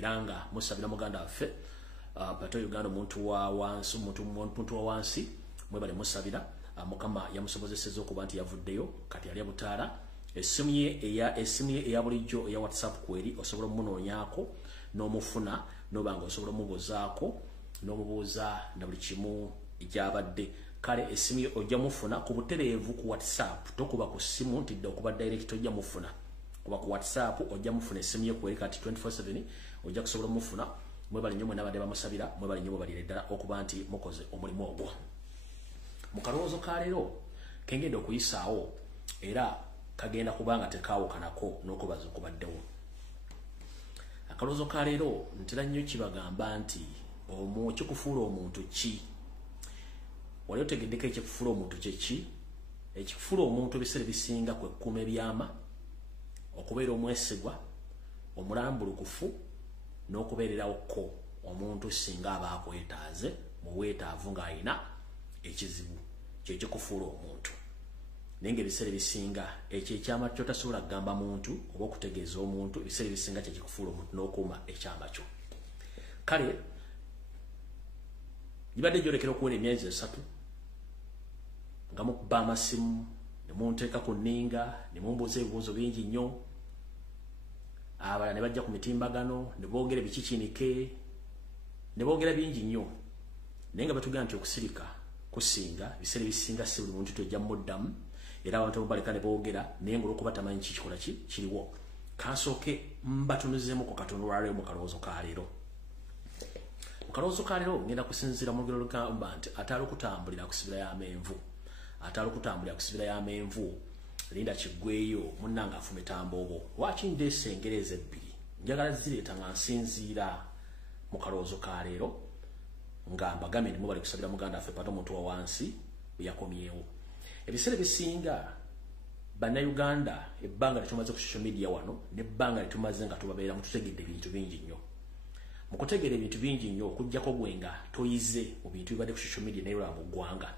eranga musabira muganda affe pato Uganda omuntu wa wansi mwebale musabira mukama yamusobozeseza okuba nti yavuddeyo kati ali butaala esimu ye eya bulijjo eya WhatsApp kweri osobola omunoonyako n'omufuna n'obanga osobola omubuuzaako n'omubuuza na buli kimu ekyabadde kale esimu ye ojja mufuna ku butereevu ku WhatsApp tokuba ku simu ntidde okuba direct ojja mufuna kuba ku WhatsApp ojja mufuna esimu ye kweri kati 24/7 ojja kusobola omufuna mwebale nnyo mwena abadde bamusabira mwebale nnyo balire ddala okuba nti mukoze omulimu ogwo mu kalowoozo ka leero kengenda okuyisaawo era kagenda kubanga tekaawukanako n'okubaza okubaddewo akalowoozo ka leero ntera nnyo kibagamba nti ekikufuula omuntu ki wali otegeddeko ekikufuula omuntu kyeki ekikufuula omuntu ebiseera bisinga kwe kkuuma ebyama okubeera omwesigwa omulambulukufu n'okubeererawo omuntu singa aba akwetaaze mu bwetaavu ng'ayina ekizibu kyekikufuula omuntu naye ng'ebiseera bisinga ekyo ekyama kyotasobola kugamba muntu oba okutegeeza omuntu ebiseera bisinga kyekikufuula omuntu n'okuuma ekyama kyo kale gibadde gyolekera okuwera emyezi 3 nga mukuba amasimu ne munteeka ku nninga ne mumbuuza ebibuuzo bingi nnyo abalala ne bajja ku mitimbagano ne boogera ebikikinike ne boogera bingi nnyo naye nga batugamba nti okusirika kusinga biseera bisinga si buli muntu tojja muddamu era abantu ababaleka ne boogera naye ng'olwokuba tamanyi kikikola kiriwo kansooke mbatunuzeemu ku katonda olwaleero mu kalowoozo ka leero mu kalowoozo ka leero ngenda kusinziira mu lugero lugamba nti ataali okutambulira kusibira y'amenvu ataali okutambulira kusibira y'amenvu linda kiggweyo munnanga afume tamboobo lwaki ndeese engereza ebbiri njagala zireeta nga nsinziira mu kalowoozo ka leero nga mbagambe ndimu bali kusabira muganda affe pato omuntu wa wansi bwe yakomyewo ebiseera bisinga bannayuganda ebbanga litumaze ku social media wano n'ebbanga litumaze nga tubabeera mu tutegedde ebintu bingi nnyo mu kutegeera ebintu bingi nnyo okuggyako gwe nga toyize mu bintu bibadde ku social media naye lwa mu ggwanga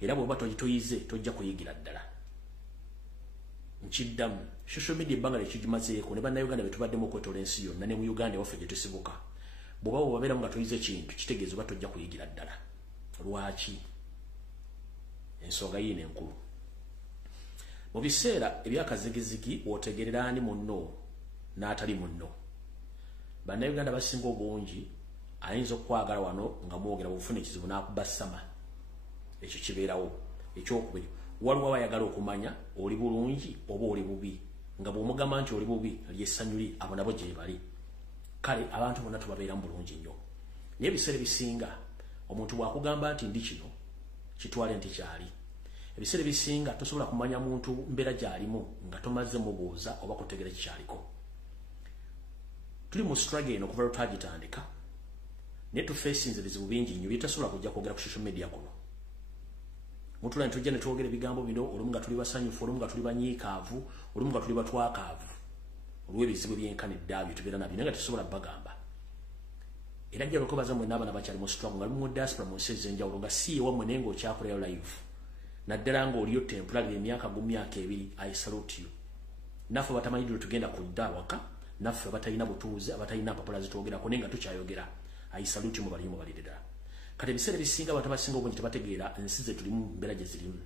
era bw'oba toyize tojja kuyigira ddala nkiddamu social media ebbanga lyekigimazeeko ne bannayuganda be tubaddemu okwetoola ensi yonna ne mu Uganda ewaffe gye tusibuka bw'oba bw'obabeeramu nga toyize kintu kitegeeza oba tojja kuyigira ddala lwaki ensonga yiino enkulu mu biseera ebyakazigizigi otegerera ani munno n'atali munno bannayuganda basinga obungi ayinza okwagala wano nga mwogera bufuna ekizibu n'akuba ssama ekyo kibeerawo ekyokubiri waliwo abayagala okumanya oli bulungi oba oli bubi nga bw'omugamba nti oli bubi lyessanyu abo nabo gye bali kale abantu bonna tubabeeramu bulungi nnyo naye ebiseera bisinga omuntu bw'akugamba nti ndi kino kitwale nti kyali ebiseera bisinga tosobola kumanya muntu mbeera gy'alimu nga tomaze mubuuza oba kutegera kikyaliko tuli mu struggle eno okuva lwetwagitandika naye tufeesinze bizibu bingi nnyo byetasobola kujja kwogera ku social media kuno mutula ne tujja ne twogera ebigambo bino olumu nga tuli basanyufu olumu nga tuli banyiikaavu olumu nga tuli batwakaavu olw'ebizibu byenkanidde abyo tubeera nabyo naye nga tesobola bagamba era jjala okubaza mwe n'abaana bakyali mu struggle nga lumu mu diaspora mu nsi ez'enjawulo nga si ewammwe naye ng'okyakolayo live naddala ng'oliyo temporary emyaka 2 I salute you naffe batamanyiddwe tugenda kudda awaka naffe batalina butuuze abatalina mpapula zitwogerako naye nga tukyayogera I salute you mubaliyo mubalire ddala kati ebiseera bisinga abantu abasinga obungi tebategeera ensi ze tulimu mbeera gye zirimu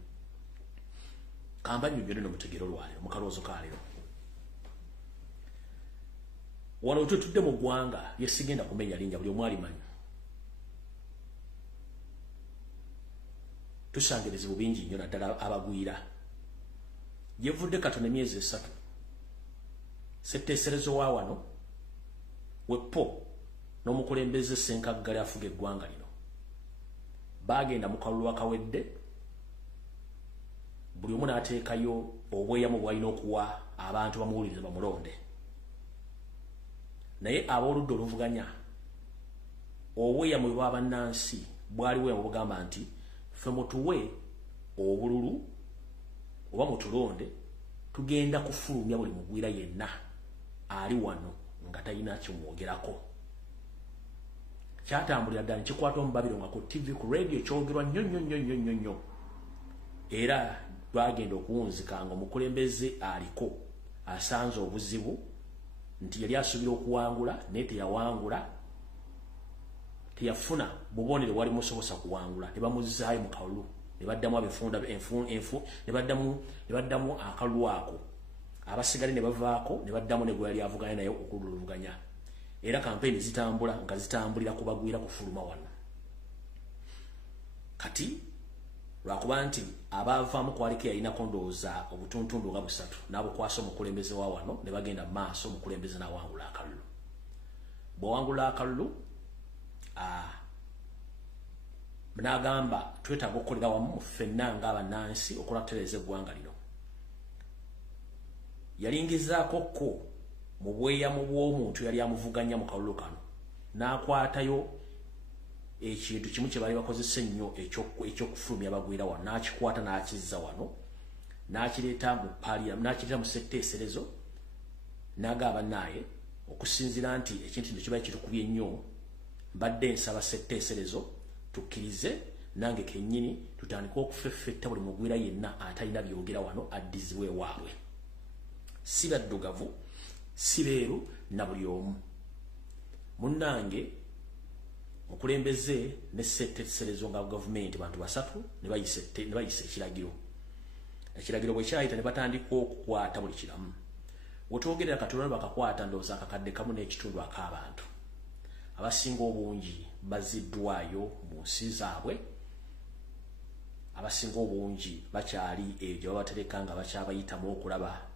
kamba nnyonnyole n'omutegeero olwaleero mu kalowoozo ka leero wano tutudde mu ggwanga lyesigenda kumenya linnya buli omu alimanyi tusanga ebizibu bingi nnyo naddala abagwira gyevudde katono emyezi 3 setteeserezo wa wano wepo n'omukulembeze Ssenkaggale afuga eggwanga lino bagenda mu kalulu akawedde buli omu n'ateekayo obweyamu bw'alina okuwa abantu bamuwulirize bamulonde naye ab'oludda oluvuganya obweyamu bwe bw'abannansi bwaliwo bugamba nti ffe mutuwe obululu oba mutulonde tugenda kufulumya buli mugwira yenna ali wano nga talina kimwogerako kyatambulira ddala nekikwata omubabiro nga ku TV ku radio kyogerwa nnyo era twagenda okuwunzika nga omukulembeze aliko asanze obuzibu nti yali asuubira okuwangula naye teyawangula, teyafuna bubonere wali musobosa kuwangula, ne bamuzaayo mu kalulu, ne baddamu abefunda ne baddamu akalulu ako, abasigale ne bavaako ne baddamu ne gwe yali avuganya naye okululuvuganya. Era kampeni zitambula nga zitambulira kubagwira kufuluma wano. Kati lwakuba nti abavaamu kwaliko yalina kondooza obutuntundu nga busatu n'abukwasa omukulembeze wa wano ne bagenda maaso omukulembeze n'awangula akalulu. Bw'owangula akalulu n'agamba twetaaga okukolera wamu ffenna ng'abannansi okulatereza eggwanga lino. Yalingizaako ko mu bweyamu bw'omuntu yali amuvuganya mu kalulu kano, n'akwatayo ekintu kimu kye bali bakozesa ennyo ekyokufulumya abagwira wano, n'akikwata n'akizza wano, n'akireeta mu paaliya, n'akireeta mu ssetteeserezo, n'agamba naye okusinziira nti ekintu kino kiba kitukubye ennyo, mbadde nsaba ssetteeserezo tukkirize nange kennyini tutandike okufeffetta buli mugwira yenna atalina byogera wano addizibwe waabwe. Si baddugavu, si beeru na buli omu. Munnange mukulembeze ne ssetteeserezo nga gavumenti bantu basatu ne bayise ekiragiro. Ekiragiro bwe kyayita ne batandika okukwata buli kiramu. Wetwogerera Katonda bakakwata ndowooza akakadde kamu n'ekitundu ak'abantu. Abasinga obungi baziddwayo mu nsi zaabwe, abasinga obungi bakyali egyo babatereka nga bakyabayitamu okulaba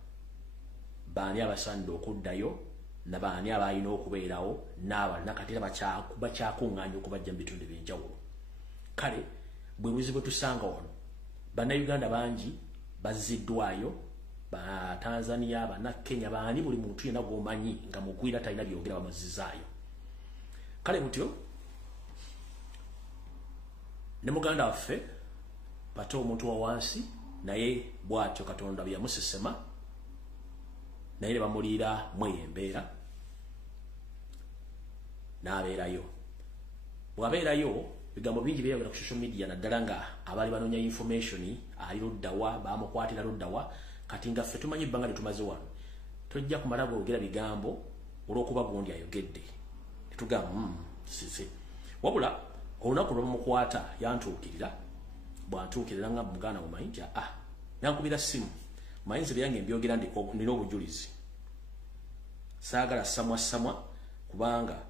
baani abasaanidde okuddayo na baani abalina okubeerawo n'abalina kati era bakyakuŋŋaanya okubajja mu bitundu ebyenjawulo. Kale bwe buzibu tusanga wano, bannayuganda bangi baziddwayo, Tanzania, Kenya, baani buli muntu yenna gw'omanyi nga mugwira talina byogera bamuzizaayo. Kale mutyo ne muganda waffe bato omuntu wa wansi naye bw'atyo Katonda bwe yamusesema naye ne bamuliira mweyembeera n'abeerayo. Bw'abeerayo bigambo bingi byeyawula ku social media naddala nga abaali banoonya information ali luddawa baamukwatira luddawa. Kati nga ffe tumanyi ebbanga lye tumaze wano tojja kumala bwogera bigambo olw'okuba gundi ayogedde netugamba sisi. Wabula olunaku lw'omukwata yantuukirira, bw'antuukirira nga muganda mu Mayinja yankubira ssimu, Mayinza byange mbyogera nina obujulizi, saagala samwa kubanga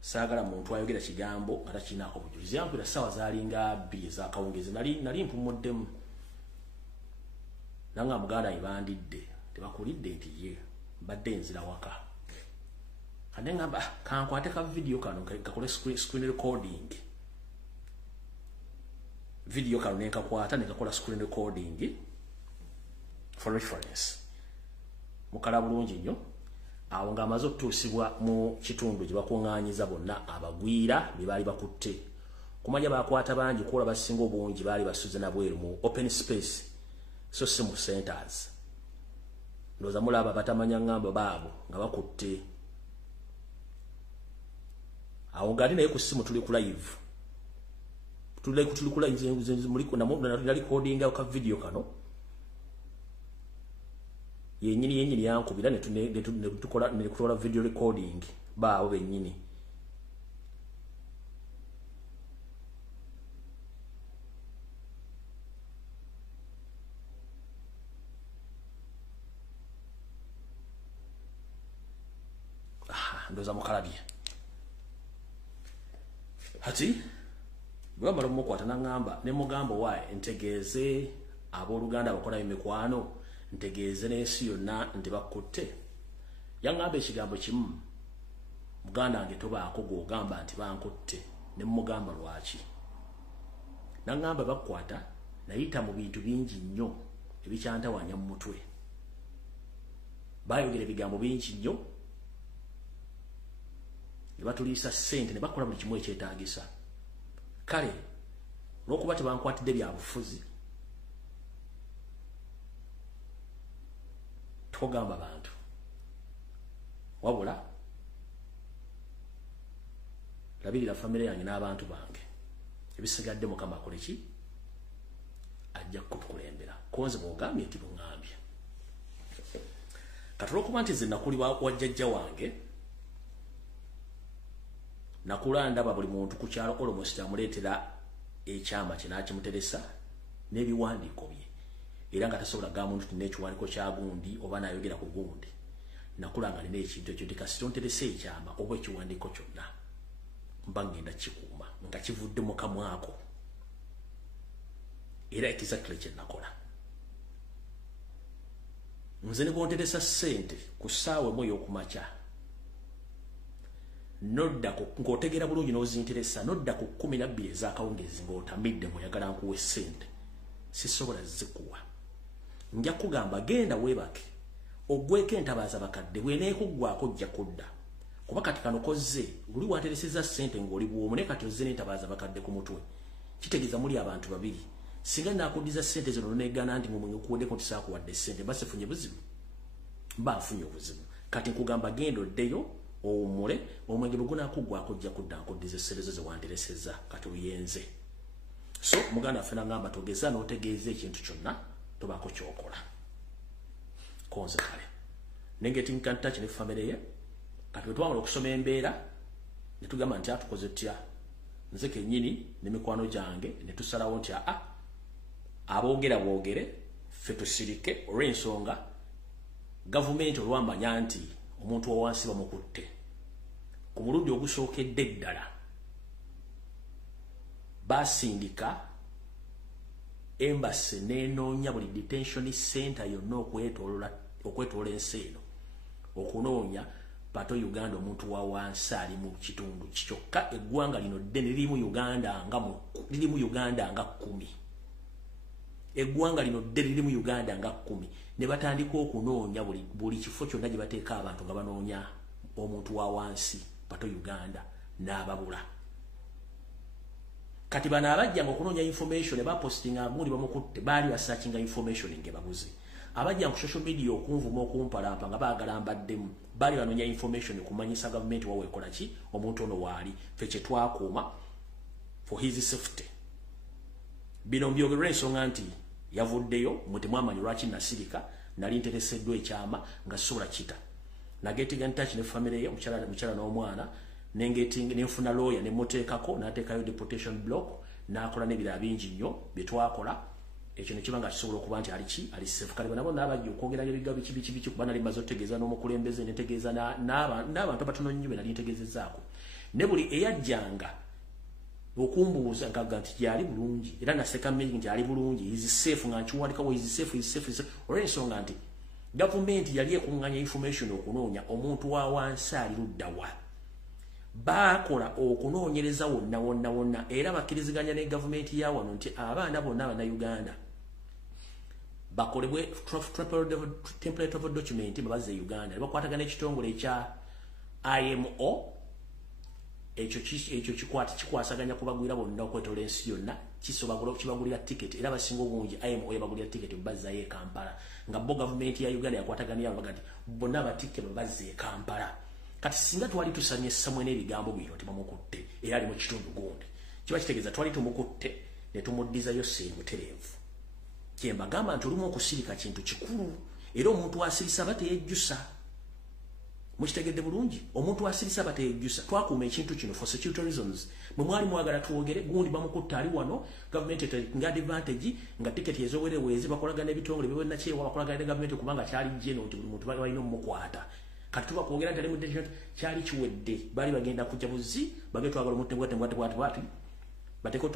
saagala muntu ayogera kigambo nga takirina obujulizi. Yankubira ssaawa zaalinga 2 ez'akawungeezi, nali mpumuddemu. Nanga muganda ibandidde tebakulidde nti ye badde nzira waka. Kane ngamba kankwate ka video kano kakole screen recording. Video kano nekakwata nekakola screen recording for reference. Mukala bulungi nnyo. Awo nga amaze okutuusibwa mu kitundu gye bakuŋŋaanyiza bonna abagwira be baali bakutte. Kumanya bakwata bangi kuola basinga obungi baali basuze na bweru mu open space. So si mu centers. Ndoza mulaba batamanya ngamba baabo nga bakutte. Awo ngadi naye ku simu tuli ku live. Tuli ku live muliko na recording ka video kano. Yenyini yankubira ne tukola video recording baabo bennyini. Ndoza mukalabye. Hati bwe bamala mukwata nangamba ne mugamba wae ntegeeze abooluganda abakola emikwano, ntegeeze n'ensi yonna nti bakutte. Yangamba ekigambo kimu, muganda wange tobaako gw'ogamba nti bankutte. Ne mugamba lwaki. Nangamba bakwata nayita mu bintu bingi nnyo ebikyantawanya mu mutwe. Bayogera ebigambo bingi nnyo, ne batuliisa ssente ne bakola buli kimu ekyetaagisa. Kale olw'okuba tebankwatidde bya bufuzi, togamba bantu wabula labirira famire yange n'abantu bange. Ebisigadde Mukama akole ki? Ajja kutukulembera. Konze bw'ogambye nti buŋŋambye. Katuloko nti nze nakuli wajjajja wange nakulanda buli muntu ku kyalo almost amuleetera ekyama kye n'akimuteresa n'ebiwandiiko bye era nga tasobola ga muntu n'ekiwandiiko kya gundi oba n'ayogera ku gundi nakulanga nina ekintu ekyo tikasito nterese ekyama oba ekiwandiiko kyonna mba ngenda kikuuma nga kivudde mu kamwako era exactly kye nakola nze ne gonteresa ssente ku ssaawa emu ey'okumakya nodda ng'otegeera bulungi n'ozinteresa nodda ku 12 ez'akawungeezi ng'otamidde mweyagala nkuwa ssente sisobola zikuwa nja kugamba genda weebake ogweko entabaaza bakadde bw'eneekuggwako ojja kudda kuba kati kano kozze luli watereseza ssente ng'oli bw'omu naye kati ozze n'entabaaza bakadde ku mutwe kitegeeza muli abantu babiri singa naakuddiza ssente zino noneegana nti mumwekuweddeko tisaakuwadde ssente mba sifunye buzibu mba nfunye obuzibu kati nkugamba genda oddeyo owummule omwenge bwe gunaakuggwako ojja kudda nkuddiza essente zo ze wantereseza kati oyenze so muganda waffe nagamba togeza n'otegeeza ekintu kyonna tobaako kyokola konze kale nengetinka ntaki ne famire ye kati bwe twamala okusoma embeera ne tugamba nti atukoze tutya nze kennyini n'emikwano gyange ne tusalawo nti aboogera boogere ffe tusirike olw'ensonga gavumenti olwamanya nti omuntu wa wansi bamukutte ku mulundi ogusookedde ddala basindika embassy n'enoonya buli detention center yonna okwetoola ensi eno okunoonya pato Uganda omuntu wa wansi ali mu kitundu kyokka eggwanga lino ddene lirimu Uganda nga 10 eggwanga lino ddene lirimu Uganda nga 10 ne batandika okunoonya buli kifo kyonna gye bateeka abantu nga banoonya omuntu wa wansi pato Uganda n'ababula kati bano abajja okunoonya information ne bapostinga muli bamukutte baali basearchinga information ngebabuze abajja ku social media okunvuma okumpalampa nga baagala mbaddemu baali banoonya information kumanyisa government wawe ekola ki omuntu ono waali ffe kye twakuuma for his safety bino mbyogerera ensonga nti yavuddeyo muti mwamanyi lwaki nasirika nali ntereseddwa ekyama nga sobola kita nagetinga ntaki ne famire ye mukyala n'omwana nenfuna lawyer ne muteekako n'ateekayo deportation block n'akola n'ebirala bingi nnyo bye twakola ekyo ne kiba nga kisobola okuba nti ali safe kale nabo n'abajja okwogera ebigabo biki kuba nali mbaze otegeeza n'omukulembeze netegeeza n'abantu abatono nnyo be nali ntegeezezaako ne buli eyajjanga okumbuuza ngaga nti gyali bulungi era naseka mengi nti ali bulungi is safe nga nkiwandikawo is safe olw'ensonga nti gavumenti yali ekunganya information okunoonya omuntu wa wansi ali ludda wa bakola okunoonyereza wonna era bakkiriziganya ne gavumenti ya wano nti abaana bonna Uganda bakolebwe template of document babaze Uganda bakwatagana ekitongole ekya IMO ekyo kikwasaganya kubagwira bonna okwetola ensi yonna kibagulira ticket era basinga obungi IMO yabagulira ticket bazzayo e Kampala nga bo gavumenti ya Uganda yakwataganya bagati bonna batikket bazze e Kampala kati singa twali tusanye samwe n'ebigambo bino tibamukutte era ali mu kitundu gundi kiba kitegeeza twali tumukutte ne tumuddizayo seemutereevu kyembagamba nti olumu okusirika kintu kikulu era omuntu asirisa bateyejjusa mukitegedde bulungi omuntu asirisa bateyejjusa twakuuma ekintu kino for security reasons mwe mwali mwagala tuwogere gundi bamukutte ali wano gavumenti nga advantage nga tiketi ezowereweezi bakolagana ebitongole bibwenakyewa bakolagana ne gavumenti kubanga kyali jeno nti buli muntu balina omukwata kati tuba kwogera ddala mu detention kyali kiwedde baali bagenda kujja buzi bage twagala omutembwatembwati bateeko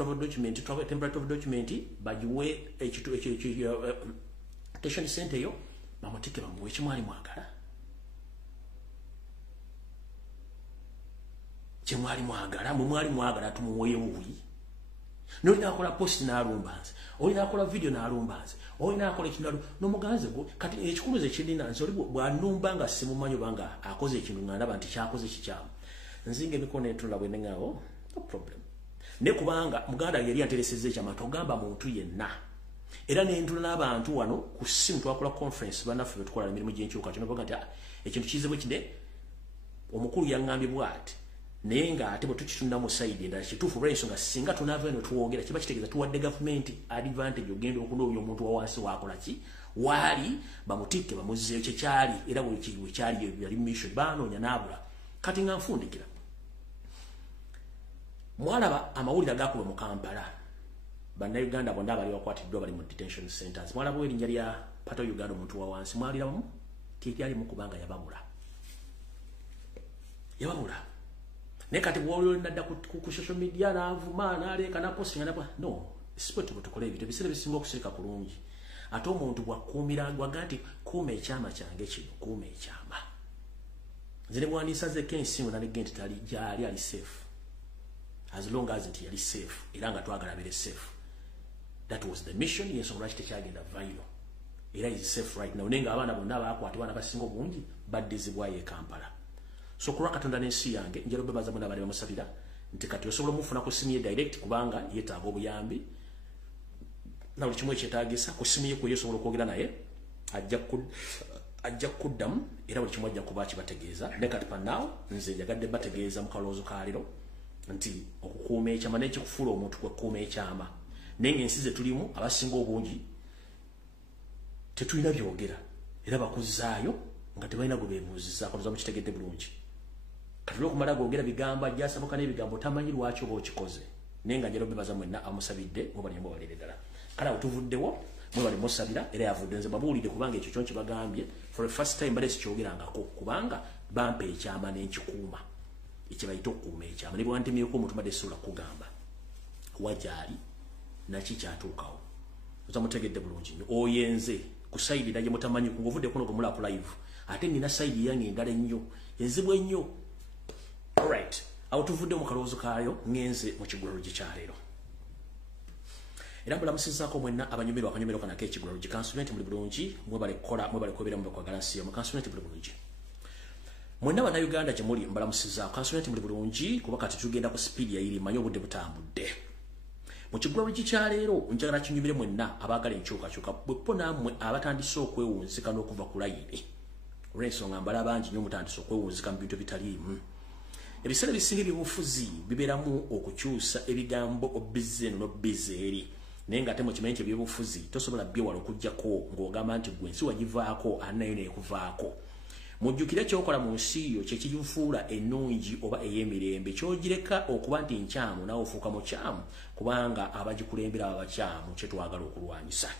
template of document bagiwe detention center yo bamutike bamuwe kimwali mwagala kimwali mwagala mwali mwagala tumuweyo wuyi nolina akola post n'alumbanze olina akola video n'alumbanze olina akola ekintu n'omuganze kati ekikulu ze kirina nze oli bw'annumba nga simumanyi obanga akoze ekintu nga ndaba nti kyakoze kikyamu nzinga emikono entula bwe neŋŋawo no problem ne kubanga muganda yali anteresezza ekyama togamba muntu yenna era n'entula n'abantu wano ku ssimu twakola conference bannaffe bwe tukola emirimu gy'enkyukakyona baga nti ekintu kize bwe kide omukulu yaŋŋambye bw'ati naye ng'ate bwe tukitunda mu sayidi endala kituufu olw'ensonga singa tunaava eno tuwogera kiba kitegeeza tuwadde gavumenti advantage ogenda okunoonya omuntu wa wansi wakola ki wali bamutike bamuzze kyali era buli kiwe kyali yali mission banoonya nabula kati nga nfundikira mwalaba amawulira gakuba mu Kampala bannayuganda bonna abali bakwatiddwa bali mu detention centers mwalaba erinnya lya Pato Uganda omuntu wa wansi mwaliramu tikyali mu kubanga yababula ne kati bwolyo nadda ku social media navuma naleka na posting no sport tukole ebintu bisere bisinga okusirika kulungi ate omuntu bwakuumira gwagati kuuma ekyama kyange kino kuuma ekyama nzire bwanisa ze kensingo na legend tali jali ali safe as long as it yali safe era nga twagala bere safe. That was the mission. Yes, on right kyagenda vayo era is safe right now nenga abana bonna bakwatibwa nabasinga obungi baddizibwayo e Kampala. So kura Katonda n'ensi yange njero bebaza bonna bali bamusabira nti kati osobola mufuna ku simu ye direct kubanga yetaaga obuyambi na buli kimwe kyetaagisa ku simu ye ku yesu osobola kwogera naye ajja kuddamu era buli kimwe ajja kuba kibategeeza ne kati pannawo nze njagadde bategeeza mu kaloozo kaaliro nti okukuuma ekyama n'ekikufuula omuntu kwekuuma ekyama nenge ensi ze tulimu abasinga obungi tetulina byogera era bakuzaayo nga tebalina gwe beebuuzizaako tuza mukitegedde bulungi kati lw'okumala gwogera bigambo ajjasabuka n'ebigambo tamanyi lwaki oba okikoze naye nga njero bebaza mwenna amusabidde mubali mbabalire ddala kale awo tuvuddewo mwebali musabira era yavudde nze babuulire kubanga ekyo kyo nkibagambye for the first time bale sikyogerangako kubanga bampa ekyama n'enkikuuma ekibayita okukuuma ekyama ne bwantemyeko omuntu badde sibula kugamba wajaali naki kyatuukawo ozamutegedde bulungi nnyo oyenze ku sayidi naye mutamanyi ng'ovudde kuno gumula ku live ate nina sayidi yange endala ennyo enzibwa ennyo. Alright, awo tuvudde mu kaloozo kaayo ngenze mu kigulalo kyaleero era mbulamusizaako mwenna abanyumirwa akanyumiro kanako ekigulalo gikansulenti muli bulungi mwebale kukola mwebale kwebera mu bakwagala nsiyo mu kansulenti muli bulungi mwenna bannayuganda gye muli mbalamusizaako kansulenti muli bulungi kuba kati tugenda ku sipiidi yayiri manyi obudde butambudde mu kigulalo kyaleero njagala kinyumire mwenna abaagala enkyukakyuka bwepo nammwe abatandise okwewunzika n'okuva ku layini olw'ensonga mbala bangi nnyo mutandise okwewunzika mu bintu bitaliimu ebiseera ebisinga ebyobufuzi bibeeramu okukyusa ebigambo obbize eno n'obbize eri naye nga ate mukimanyi nti ebyobufuzi tosobola byewala okuggyako ng'ogamba nti gwe ensi wagivaako anayo neekuvaako mujjukire ekyokola mu nsi yo kyekifuula ennungi oba ey'emirembe kyogireka okuba nti nkyamu nawe ofuuka mukyamu kubanga abagikulembera abakyamu kyetwagala okulwanyisa.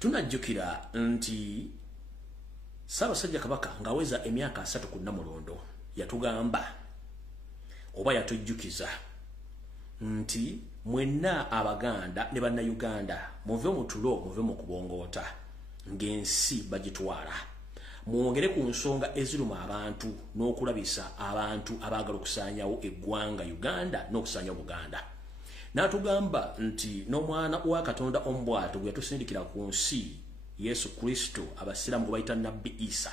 Tunajjukira nti Ssaabasajja Kabaka ng'aweza emyaka 3 ku Namulondo yatugamba oba yatujjukiza nti mwenna Abaganda ne Bannayuganda muve mu tulo muve mu kubongoota ng'ensi bagitwala mwongere ku nsonga eziruma abantu n'okulabisa abantu abaagala okusaanyawo eggwanga Uganda n'okusaanyawo Buganda. N'atugamba nti n'omwana wa Katonda Omubwatu gwe yatusindikira ku nsi Yesu Kristo abasiraamu gwe bayita Nabbi Isa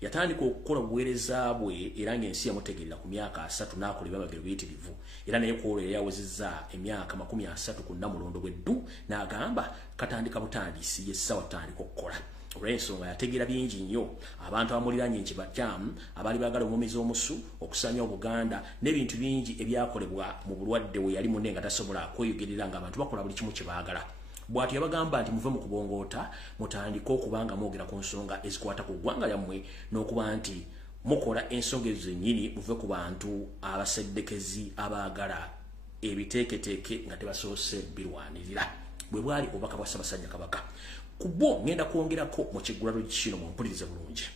yatandika okukola obuweereza bwe era ng'ensi yamutegerera ku myaka 3 n'akola ebyabagero biyitirivu era naye ku olwo yayawezezza emyaka 30 ku Namulondo bweddu n'agamba katandika butandisi yessawa tutandika okukola. Olw'ensonga yategeera bingi nnyo abantu abamuliranye nkibakyamu abaali baagala omumiza omusu okusaanyawo Buganda n'ebintu bingi ebyakolebwa mu bulwadde we yali munne nga tasobola kweyogerera ng'abantu bakola buli kimu kye baagala. Bw'atyo yabagamba nti muve mu kubongoota mutandike okubanga mwogera ku nsonga ezikwata ku ggwanga lyammwe n'okuba nti mukola ensonga ezo zennyini muve ku bantu abaseddekezi abaagala ebiteeketeeke nga tebasoose birwanirira. Bwe bwali obubaka bwa Ssaabasajja Kabaka. Kubo ngenda kwongerako mu kigulalo kino mu mpulirize bulungi.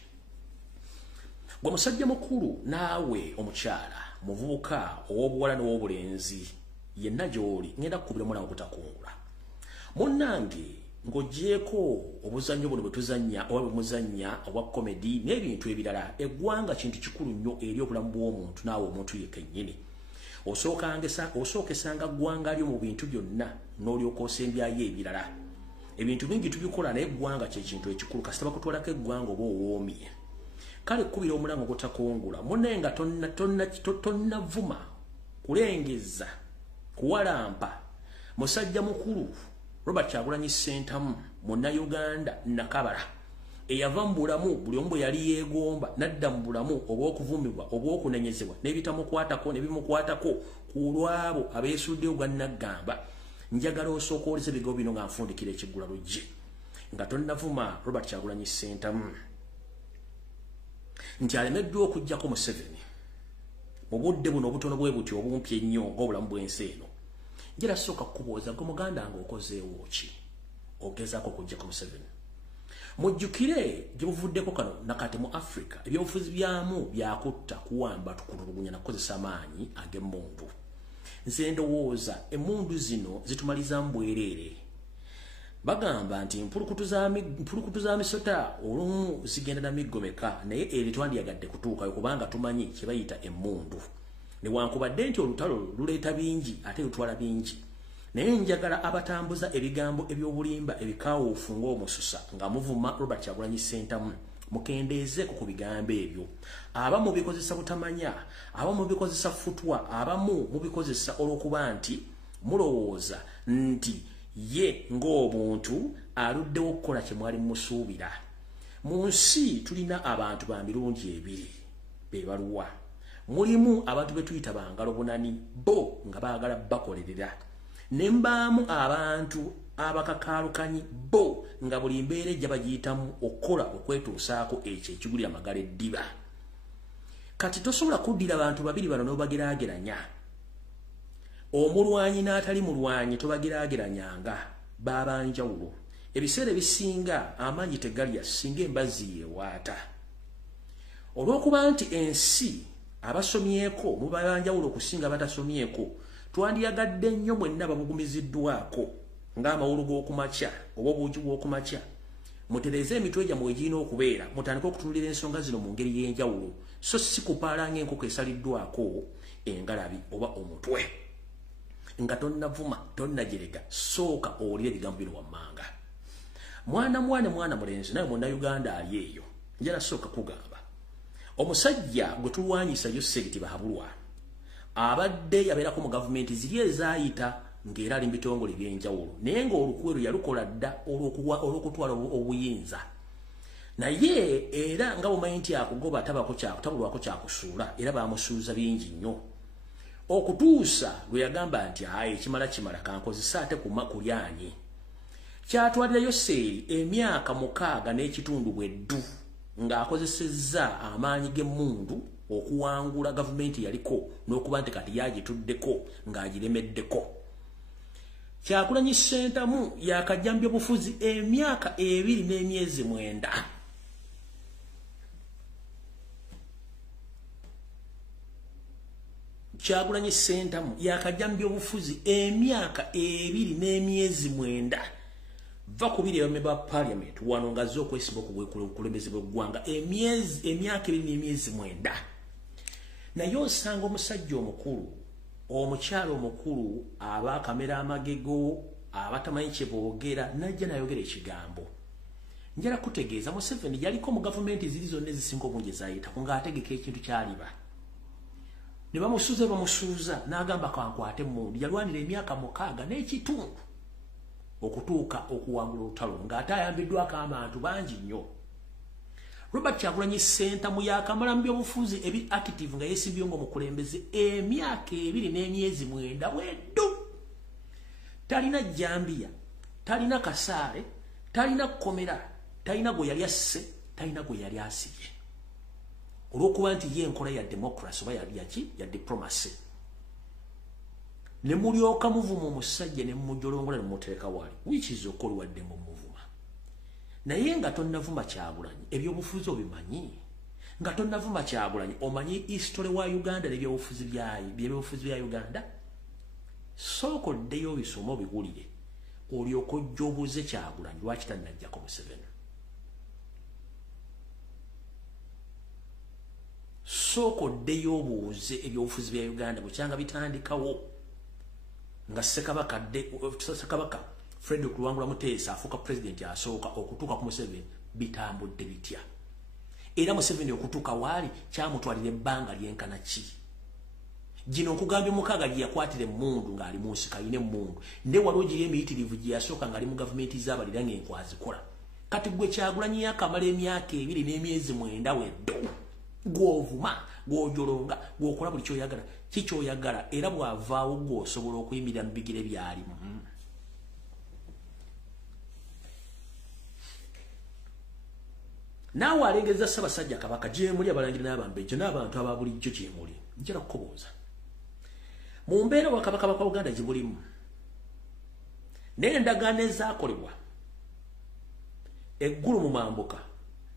Gwe musajja mukulu naawe omukyala muvubuka ow'obuwala n'ow'obulenzi yenna gy'oli ngenda kukubiramu nawe butakungula. Munnange ng'oggyeko obuzannyo buno bwe tuzannya oba bwe muzannya obwa komedi n'ebintu ebirala eggwanga kintu kikulu nnyo eri obulamu bw'omuntu naawe omuntu ye kennyini. Osookesanga ggwanga lyo mu bintu byonna n'olyoka osembyayo ebirala. Ebintu bingi tubikola naye eggwanga kye kintu ekikulu kasita bakutwalako eggwanga oba owoomye. Kale kkubira omulango gotakungula munnaye nga tonnavuma kulengeza kuwalampa musajja mukulu Robert Kyagulanyi Ssentamu Munnayuganda Nakabala eyava mu bulamu buli omu bwe yali yeegomba nadda mu bulamu obw'okuvumibwa obw'okunenyezebwa n'ebitamukwatako ne bimukwatako ku lwabo abeesuddeyo gwa Naggamba. Njagala osooka olese bigo bino nga nfundikira ekigulalo gye nga tonnavuma Robert Kyagulanyi Ssentamu nti alemeddwa okuggyako Museveni mu budde buno obutono bwe buti obumpi ennyo ng'obulamu bw'ensi eno. Njera sooka kukubuuza gwe muganda ng'okozeewo ki ogezaako okuggyako Museveni? Mujjukire gye buvuddeko kano nakati mu Africa ebyobufuzi byamu byakutta kuwamba tukulugunya na kukozesa amaanyi ag'emmundu. Nze ndowooza emmundu zino zitumaliza mbwereere. Bagamba nti mpulukutu za misota olumu zigenda na miggomeka naye eri twandiyagadde kutuukayo kubanga tumanyi kye bayita emmundu. Newankubadde nti olutalo luleeta bingi ate lutwala bingi. Naye njagala abatambuza ebigambo ebyobulimba ebikawuufu ng'omususa nga muvuma Robert Kyagulanyi Ssentamu mukendeezeeko ku bigambo ebyo. Abamu mubikozesa butamanya, abamu mubikozesa futwa, abamu mubikozesa olw'okuba nti mulowooza nti ye ng'omuntu aluddewo okukola kye mwali musuubira. Mu nsi tulina abantu ba mirundi ebiri be baluwa. Mulimu abantu be tuyita bangalo bunani bo nga baagala bakolerera. Nembaamu abantu abakakaalukanyi bo nga buli mbeera ejja bagiyitamu okukola okwetuusaako ekyo ekigulira amagala eddiba. Kati tosobola kuddira abantu babiri bano n'obageraageranya. Omulwanyi n'atali mulwanyi tobageraageranyanga baabanjawulo. Ebiseera ebisinga amaanyi tegalya singa embazzi yeewaata. Olw'okuba nti ensi abasomyeko mu banjawulo okusinga batasomyeko, twandiyagadde nnyo mwenna babugumiziddwako ng'amawulu g'okumakya oba obuugi bw'okumakya. Mutereeze emitwe gyammwe egirina okubeera, mutandike okutunulira ensonga zino mu ngeri y'enjawulo, so si kupaala ng'enkoko esaliddwako engalabi oba omutwe. Nga tonnavuma tonnajerega sooka owulire ebigambo bino wammanga. Mwana mulenzi naye munnayuganda ali eyo, njala sooka kugamba omusajja gwe tulwanyisa Yosegiti Bahabulwa abadde yabeerako mu gavumenti ziri ezaayita ng'era ali mu bitongole by'enjawulo naye ng'olukweru yalukola dda olw'okutwala obuyinza. Naye era nga bumanyi nti akugoba tabulwako kyakusuula era baamusuuza bingi nnyo okutuusa lwe yagamba nti ayi kimala kankozesa ate kulyanyi. Kyatwalira Yoseri emyaka 6 n'ekitundu bweddu ng'akozesezza amaanyi g'emmundu okuwangula gavumenti yaliko n'okuba nti kati yagituddeko ng'agiremeddeko. Kyagulanyi Ssentamu yakajjambya obufuzi emyaka 2 n'emyezi 9. Kyagulanyi Ssentamu yakajjambya obufuzi emyaka 2 n'emyezi 9. Va kubiri ba parliament wano ngazze okwesimba okukulembeze bw'eggwanga emyaka 2 n'emyezi 9. Naye osanga omusajja omukulu, omukyalo omukulu, abakamera amagego, abatamanyi kye boogera, najja nayogera ekigambo. Njala kutegeeza Museveni yaliko mu gavumenti ziri zonna ezisinga obungi ezayitako ng'ategeka ekintu kyaliba. Ne bamusuuza n'agamba kankwate emmundu. Yalwanira emyaka 6 n'ekitundu okutuuka okuwangula olutalo ng'ate ayambiddwako abantu bangi nnyo. Robert Kyagulanyi Ssentamu yakamala mu byobufuzi ebi active nga yeesimbye ng'omukulembeze emyaka 2 n'emyezi 9 weddu. Talina jjambiya, talina kasaale, talina komera, talina gwe yali asse, talina gwe yali asibye. Olw'okuba nti ye enkola ya democracy oba ya diplomacy. Ne mulyoka muvuma omusajja ne mumujolongola ne muteeka wali, which is okolwadde mu muvuma. Naye nga tonnavuma Kyagulanyi ebyobufuzi obimanyi. Nga tonnavuma Kyagulanyi omanyi history wa Uganda n'ebyobufuzi bya Uganda. Sooka oddeyo obisoma obigulire olyoka ojja obuuze Kyagulanyi lwaki tannajjako Museveni. Sooka oddeyo obuuze ebyobufuzi bya Uganda bukyanga bitandikawo nga Ssekabaka Frederick Luwangula Muteesa afuuka president asooka okutuuka ku Museveni bitambudde bitya. Era Museveni okutuuka waali kyamutwalira ebbanga lyenkana ki. Gino okugambya omukaaga gye yakwatira emmundu ng'ali mu nsiko ayina emmundu. Ne waliwo giri emiyitirivu gye yasooka ng'ali mu gavumenti z'abalira ng'enkwazikola. Kati gwe Kyagulanyi yakamala emyaka 2 n'emyezi 9 weddo. Gw'ovuma, gw'ojolonga, gw'okola buli ky'oyagala. Kikyoyagala era bw'avaawo gw'osobola okuyimirira mu bigere byalimu. Naawe alengeza Ssaabasajja Kabaka gye muli abalangira n'abambejjo n'abantu ababulijjo gye muli. Njala kukubuuza. Mu mbeera wa Kabaka wa Uganda gye bulimu. N'endagaano ezaakolebwa eggulu mu mambuka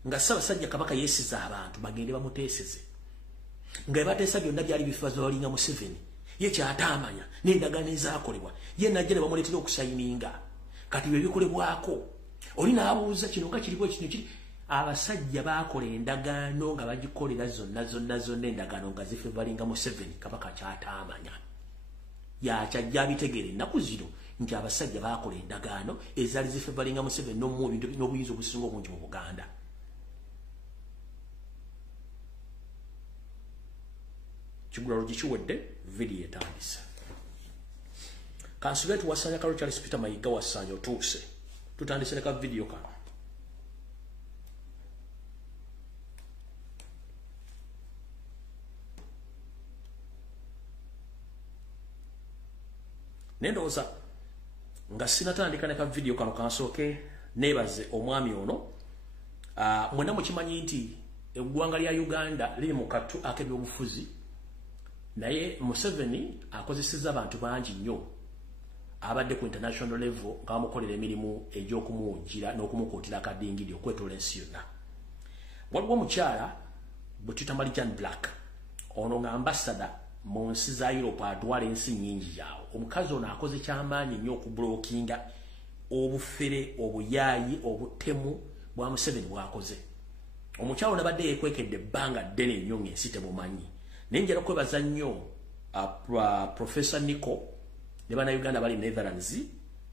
nga Ssaabasajja Kabaka yeesiza abantu bagende bamuteeseze. Nga bateesa byonna byali bifazo balinga Museveni. Ye kyataamanya n'endagaano ezaakolebwa. Ye najja ne bamuleetera okusayininga. Kati bye bikolebwako. Oli n'abuuza kino nga kiriko kino kiri. Abasajja baakola endagaano nga bagikolera zonna endagaano nga zife balinga Museveni. Kabaka kyataamanya. Yakyajja bitegeere ennaku zino nti abasajja baakola endagaano ezaali zife balinga Museveni n'obuyinza obusinga obungi mu Buganda. Kigulalo gikiwedde video etandise. Kansule tuwasanya kalo Charles Peter Mayiga wasanya otuuse. Tutandise leka video kano. Nendowooza nga sinatandika neka video kano kansooke neebaze omwami ono. Mwenna mukimanyi nti eggwanga lya Uganda liri mu kattu ak'ebyobufuzi. Naye Museveni akozesezza abantu bangi nnyo abadde ku international level nga bamukolera emirimu egy'okumuwujjira n'okumukuutira akadingidi okwetoola ensi yonna. Waliwo omukyala bwe tuyita Marijan Black, ono nga ambassador mu nsi za Europe atwala ensi nnyingi yawo. Omukazi ono akoze kyamaanyi nnyo okubulookinga obufere, obuyaayi, obutemu bwa Museveni bwakoze. Omukyala ono abadde yeekwekedde ebbanga ddene nnyo ng'ensi temumanyi. Nenjala kwebaza nnyo Professor Nico ne Bannayuganda bali Netherlands.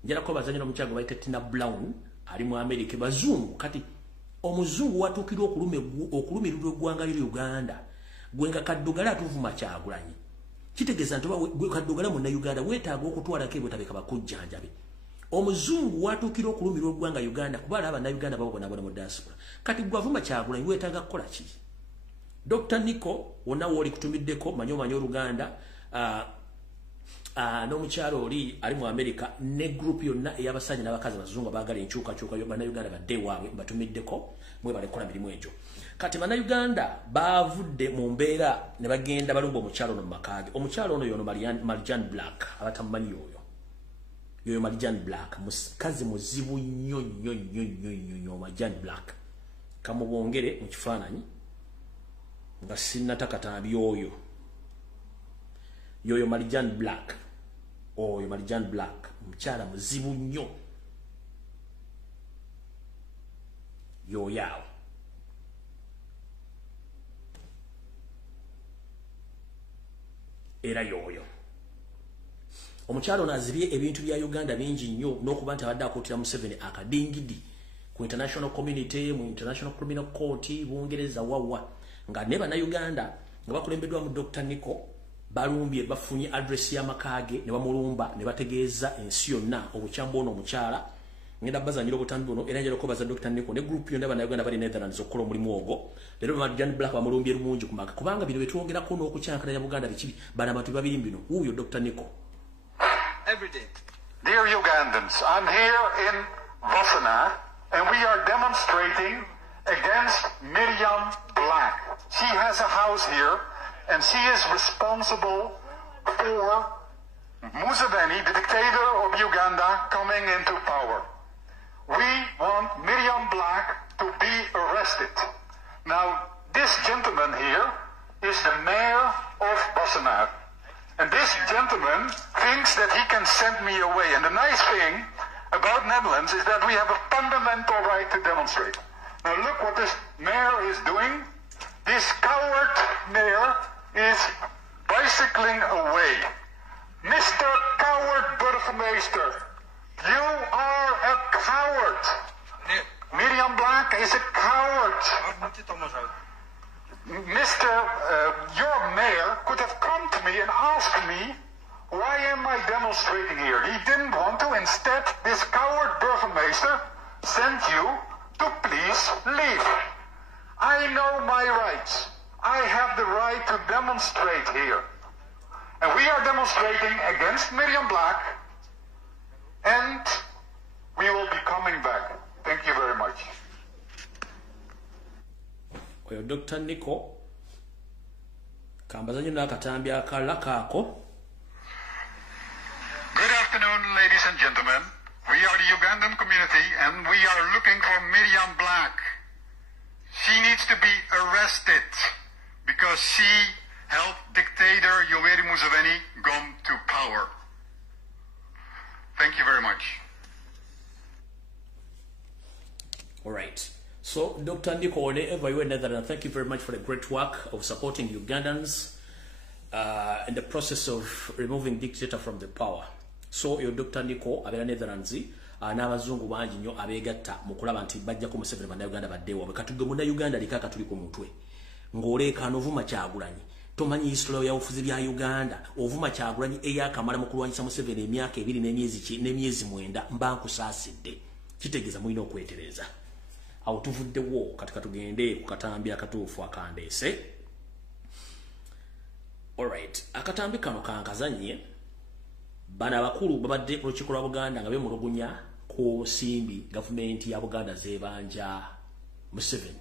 Njala kwebaza nnyo n'omukyala gwe bayita Tina Brown ali mu America. Bazungu kati omuzungu watuukirwa okulumirirwa eggwanga lya Uganda gwe nga Kaddugala atuvuma Kyagulanyi. Kitegeeza nti gwe Kaddugala Munnayuganda weetaaga okutwalako ebyotabeka bakujjanjabe. Omuzungu watuukirwa okulumirirwa eggwanga Uganda kuba alaba Bannayuganda babo bonna mu diaspora. Kati gwe avuma Kyagulanyi weetaaga kukola ki? Dr. Nico wonna woli kutumiddeko manyo Oluganda n'omukyalo oli ali mu America ne group yonna ey'abasajja n'abakazi bazungu abaagala enkyukakyuka Bannayuganda badde waabwe batumiddeko mwe balekola mirimu egyo. Kati Bannayuganda baavudde mu mbeera ne bagenda balumba omukyalo ono mu makaage. Omukyalo ono yono Marijan Black abatamumanyi yoyo Marijan Black mukazi muzibu nnyo Marijan Black. Kamubongere mu kifaananyi nga sinnatakatambi yoyo Marijan Black. Oyo Marijan Black mukyala muzibu nnyo yoyaawo. Era yoyo omukyala ono azibye ebintu bya Uganda bingi nnyo n'okuba nti abadde akuutira Museveni akadingidi ku international community, mu international criminal court, Bungereza wawa. Nga ne Bannayuganda nga bakulembeddwa mu Dr. Nico balumbye bafunye address y'amakaage ne bamulumba ne bategeeza ensi yonna obukyambu ono omukyala. Ngenda bazanyira obutambi buno era njala okubaza Dr. Nico ne group yonna Bannayuganda bali Netherlands okukola omulimu ogwo. Leero Marijan Black bamulumbye lumungi ku maka kubanga bino betwogerako n'okukyankalanya Buganda bikibi bana abantu babiri bino. Uyo Dr. Nico. Every day. Dear Ugandans, I'm here in Wassenaar and we are demonstrating against Miriam Black. She has a house here and she is responsible for Museveni, the dictator of Uganda, coming into power. We want Miriam Black to be arrested. Now, this gentleman here is the mayor of Wassenaar. And this gentleman thinks that he can send me away. And the nice thing about Netherlands is that we have a fundamental right to demonstrate. Now look what this mayor is doing. This coward mayor is bicycling away. Mr. Coward Burgemeester, you are a coward. Miriam Black is a coward. Mr. Your mayor could have come to me and asked me, why am I demonstrating here? He didn't want to. Instead, this coward Burgemeester sent you to please leave. I know my rights. I have the right to demonstrate here. And we are demonstrating against Miriam Black, and we will be coming back. Thank you very much. Dr. Nico Kambazanyo nakatambi akala kako. Good afternoon, ladies and gentlemen. We are the Ugandan community and we are looking for Miriam Black. She needs to be arrested because she helped dictator Yoweri Museveni come to power. Thank you very much. All right. So, Dr. Nico, wherever you are in Netherlands, thank you very much for the great work of supporting Ugandans in the process of removing dictator from the power. So, your Dr. Nico, abera Netherlands, n'abazungu bangi nnyo abeegatta mu kulaba nti bajja ku Museveni bannayuganda baddeewo bekatugge munnayuganda likaka tuli ku mutwe ng'oleekaana ovuma Kyagulanyi tomanyi history y'obufuzi bya Uganda ovuma Kyagulanyi eyakamala mu kulwanyisa Museveni emyaka 2 n'emyezi 9 mba nkusaasidde kitegeeza mulina okwetereza awo tuvuddewo kati katugende ku katambi akatuufu akandeese. Alright, akatambi kano kankazanye bana bakulu babadde mu lukiiko lwa Buganda nga bemulugunya ku simbi gavumenti ya Buganda zebanja Museveni.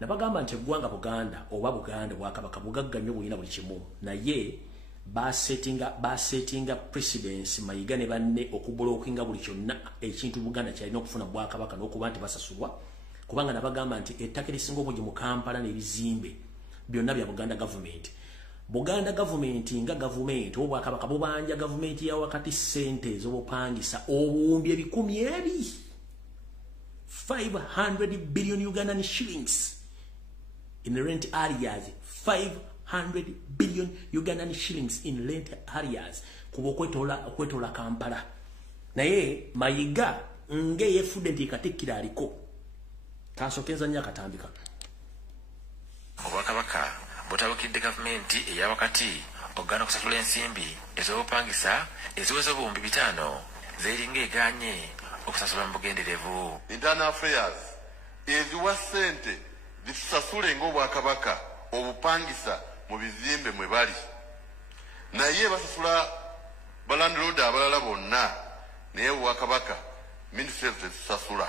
Nabagamba nti eggwanga Buganda oba Buganda bwakabaka bugagga nnyo bulina buli kimu naye basetinga precedence Mayiga ne banne okublockinga buli kyonna ekintu Buganda kyalina okufuna bwakabaka n'okuba nti basasulwa kubanga nabagamba nti ettaka erisinga obungi mu Kampala n'ebizimbe byonna bya Buganda government. Buganda government nga government obwakabaka bubanja government ya wakati sente z'obupangisa obuwumbi ebikumi ebi 500 billion Ugandan shillings in rent areas. 500 billion Ugandan shillings in rent areas kubo kwetola Kampala naye Mayiga nge yefudde nti katikira aliko kasokenza nya katambika obwakabaka butabukidde gavumenti eya wakati ogana kusasula ensimbi ez'obupangisa eziweza obuwumbi 5 zeringa eganye okusasula mu bugenderevu. Internal affairs eziwa sente zisasule ng'obwakabaka obupangisa mu bizimbe mwe bali naye basasula balandlord abalala bonna naye obwakabaka ministry tezisasula.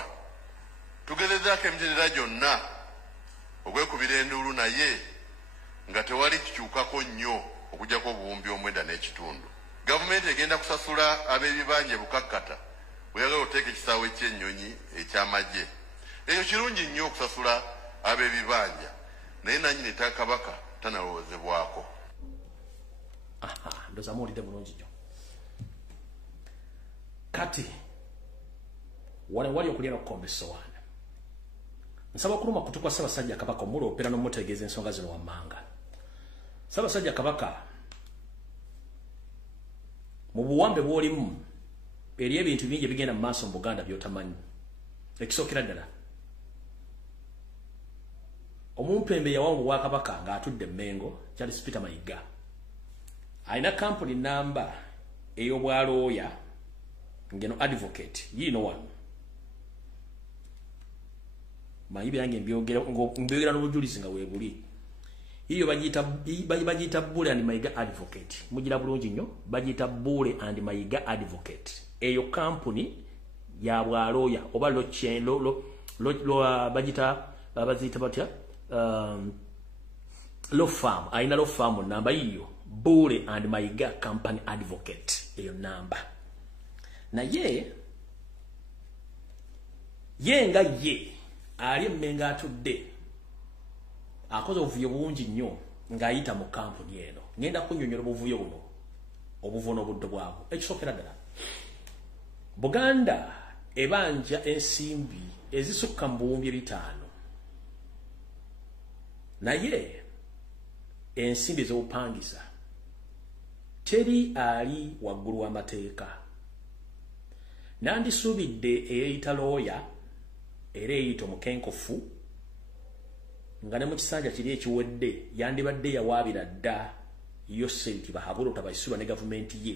Tugezezaako emitendera gyonna ogwekubira enduulu naye nga tewali kikyukako nnyo okugyako obuwumbi omwenda n'ekitundu. Gavumenti egenda kusasula ab'ebibanja bukakkata bweyagala oteeka ekisaawe ky'ennyonyi eky'amagye. Ekyo kirungi nnyo okusasula ab'ebibanja naye nannyini ettaka kabaka tanalowoozebwako. Ndoza muwulidde bulungi nnyo. Kati wali okulya n'okukomba essowaani. Nsaba okuluma kutukwa Ssaabasajja Kabaka omuloopera n'omutegeeza ensonga zino wammanga. Ssaabasajja Kabaka mu buwambe bw'olimu eri ebintu bingi ebigenda mu maaso mu Buganda by'otamanyi. Ekisookera ddala omumpembe yawa mu Bwakabaka ng'atudde Mmengo Charles Peter Mayiga alina kampuni namba ey'obwalooya ngeno advocate yino wano mayibe yange mbyogera n'obujulizi nga weebuli iyo bagiyita Bule and Mayiga advocate mugira bulungi nnyo bagiyita Bule and Mayiga advocate eyo kampuni ya bwalooya oba bagiyita baziyita batya law firm aina law firm namba hiyo Bule and Mayiga company advocate eyo namba na ye nga ye ali Mmengo atudde akoze obuvuyo bungi nnyo ng'ayita mu kampuni eno ngenda kunnyonnyola obuvuyo buno obuvuno obuddo bwabwo. Ekisookera ddala Buganda ebanja ensimbi ezisukka mu buwumbi 5 naye ensimbi ez'obupangisa teri ali waggulu w'amateeka. Nandisuubidde eyeyita looya era eyita omukenkofu nga ne mu kisanja kiri ekiwedde yandibadde yawaabira dda yo sente bahabula otabayisibwa ne gavumenti ye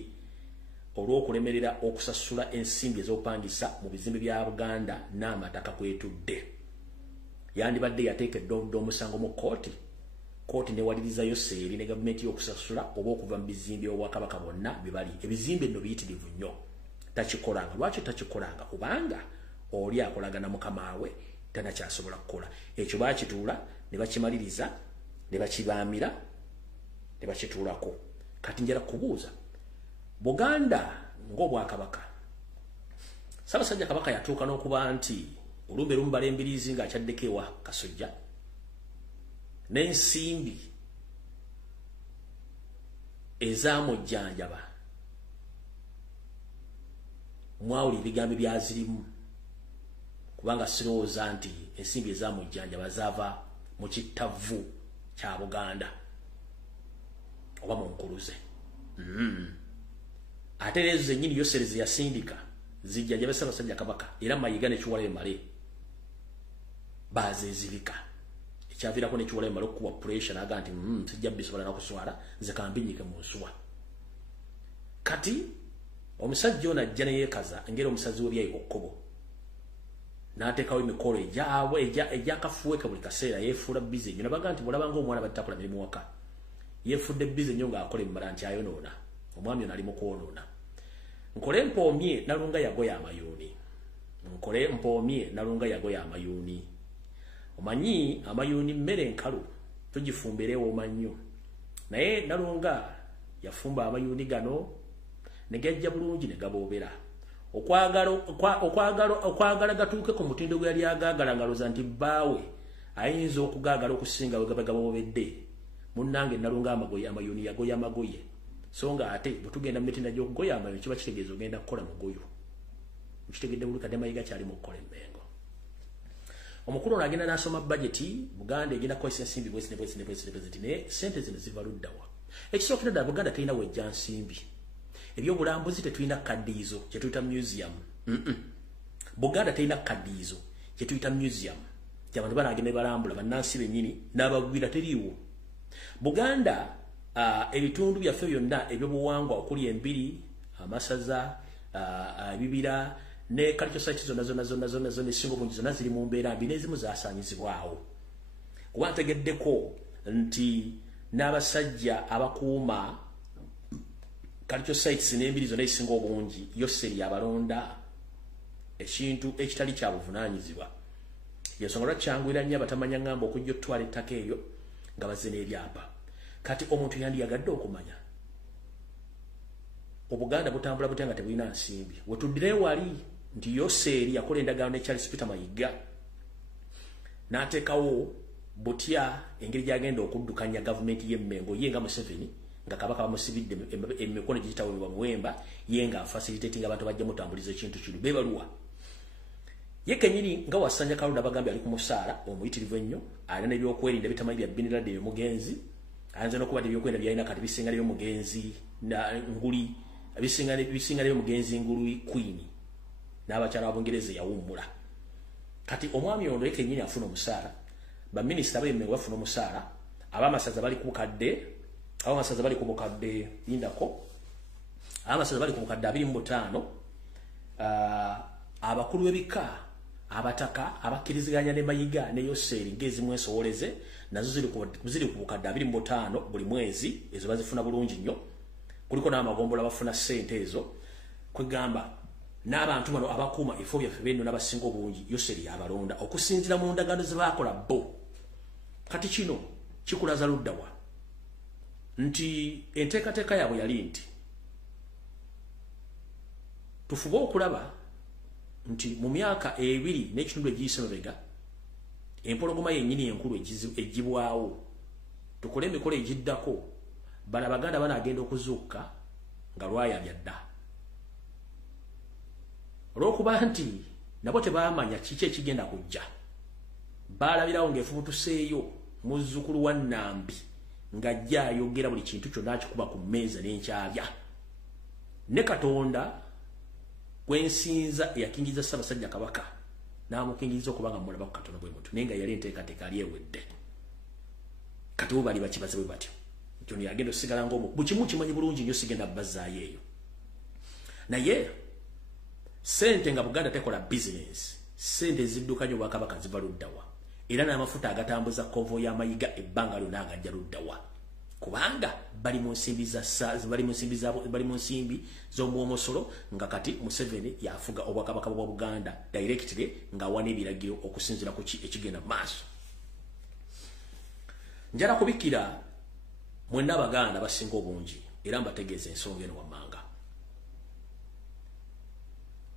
olw'okulemerera okusasula ensimbi ez'obupangisa mu bizimbe bya Buganda n'amataka kwetudde. Yandibadde yateekedde omusango mu kooti newaliriza Yoseeri ne gavumenti y'okusasula oba okuva mu bizimbe obwakabaka bonna bibali. Ebizimbe nno biyitirivu nnyo takikolanga. Lwaki takikolanga? Kubanga oli akolagana mukama we tanakyasobola kukola. Ekyo baakituula ne bakimaliriza ne bakibamira ne bakituulako. Kati njala kubuuza Buganda ng'Obwakabaka Ssaabasajja Kabaka yatuuka n'okuba nti olumbe lumbala embiriizi ng'akyaddeko ewa Kasujja n'ensimbi ez'amujjanjaba mwawuli ebigambo byazirimu kubanga sirowooza nti ensimbi ez'amujjanjaba zaava mu kittavu kya Buganda oba mu nkuluze. Ate lezo zennyini yosereze yasindika zijjanjaba Ssaabasajja Kabaka era Mayiga ne Kiwalayo Male bazeezibika. Ekyaviirako ne Kiwalayo Male okukuba pressure n'aga nti sijja bisobola na kuswala nze kambinyike mu nsuwa. Kati omusajja ono ajja ne yeekaza engeri omusazi w'ebyayi okkobo n'ateekawo emikolo egyakafuweka buli kaseera yeefuula bize nnyo nabaga nti bw'olaba ng'omwana battakola mirimu waka yeefudde bize nnyo ng'akola emmala nti ayonoona omwami ono ali mu kwonoona. Nkole mpoomye Nalunga yagoya amayuuni. Nkole mpoomye Nalunga yagoya amayuuni. Omanyi amayuuni mmere enkalu tugifumbira ewooma nnyo. Naye Nalunga yafumba amayuuni gano ne gajja bulungi ne gaboobera. Okwagala gatuuke ku mutindo gwe yali agaagala ngaloza nti bbaawe ayinza okugaagala okusinga we gaba gaboobedde. Munnange Nalunga amayuuni yagoya amagoye. So nga ate butugenda mmetinda gy'okugoya amayuuni kiba kitegeeza ogenda kukola mugoyo. Mukitegedde bulukadde Mayiga kyali mu kukola emmengo. Omukulu ono agenda n'asoma budgeti Buganda egenda kukozesa ensimbi bwesi ne sente zino ziva ludda wa. Ekisookera ddala Buganda terina wejja nsimbi. Ebyobulambuzi tetulina kaddiizo kye tuyita museum. Buganda terina kaddiizo kye tuyita museum. Ky'abantu banaagenda balambula bannansi bennyini n'abagwira teriiwo. Buganda ebitundu byaffe byonna ebyobuwangwa okuli embiri, amasaza, ebibira ne cultural sites zonna esinga obungi zonna ziri mu mbeera mbi n'ezimu zaasaanyizibwawo. Kuba ntegeddeko nti n'abasajja abakuuma cultural sites n'embiri zonna ezisinga obungi yoseri abalonda ekintu ekitali kya buvunaanyizibwa. Yensonga lwaki kyanguyira nnyo abatamanya ngamba okujja otwala ettaka eryo nga bazze n'ebyapa. Kati omuntu yandiyagadde okumanya Obuganda butambula butya nga tebulina nsimbi. Wetuddire wali nti Yoseri yakola endagaano ne Charles Peter Mayiga n'ateekawo butya engeri gy'agenda okuddukanya gavumenti y'emmengo ye nga Museveni nga Kabaka bamusibidde emikono gye gitawulibwa Muwemba ye nga afacilitating abantu bajja mutambuliza ekintu kino beebaluwa. Ye kennyini nga Wasanja Kalonda bagambye ali ku musaala omuyitirivu ennyo alina ebyokwerinda bitamanyi bya Bin Laden omugenzi ayinza n'okuba ebyokwerinda byalina kati bisinga by'omugenzi nguli bisinga by'omugenzi nguli Queen n'abakyala b'Abungereza yawummula. Kati omwami ono ye kennyini afuna omusaala baminisita b'emmengo bafuna omusaala ab'amasaza bali ku bukadde yindako ab'amasaza bali ku bukadde 25 abakulu b'ebika abataka abakkiriziganya ne Mayiga ne Yoseri ng'ezimu ensowoleze nazo ziri ku bukadde 25 buli mwezi ezo bazifuna bulungi nnyo. Kuliko n'amagombola bafuna ssente ezo kwegamba n'abantu bano abakuuma efo byaffe b'enno n'abasinga obungi Yoseri abalonda okusinziira mu ndagaano ze baakola bo. Kati kino kikulaza ludda wa nti enteekateeka yaabwe yali nti tufube okulaba nti mu myaka 2 n'ekitundu egiyise mabega empologoma yennyini enkulu egibwawo tukole emikolo egiddako bala Baganda banaagenda okuzuuka nga lwayabya dda olw'okuba nti nabo tebaamanya kiki ekigenda kujja. Baalabirawo ng'efubutuseeyo muzzukulu wa Nambi ng'ajja ayogera buli kintu kyonna akikuba ku mmeeza n'enkyabya. Ne Katonda kwensinza eyakingiza Ssaabasajja Kabaka n'amukingiriza okuba nga mulaba ku Katonda bwe mutu naye nga yali enteekateeka ali ewedde. Kati bo bali bakibaze bwe batyo kyono yagenda osigala ng'omu bukimu kimanyi bulungi nnyo sigenda bazzaayo eyo. Naye sente nga Buganda tekola business sente eziddukanya Obwakabaka ziva ludda wa era n'amafuta agatambuza konvo ya Mayiga ebbanga lyonna agajja ludda wa kubanga bali mu nsimbi z'omuwomosolo nga kati Museveni yafuga Obwakabaka bwa Buganda directly nga awa n'ebiragiro okusinziira ku ekigenda mu maaso. njala kubikira mwenna Abaganda basinga obungi era mbategeeza ensonga eno wammanga.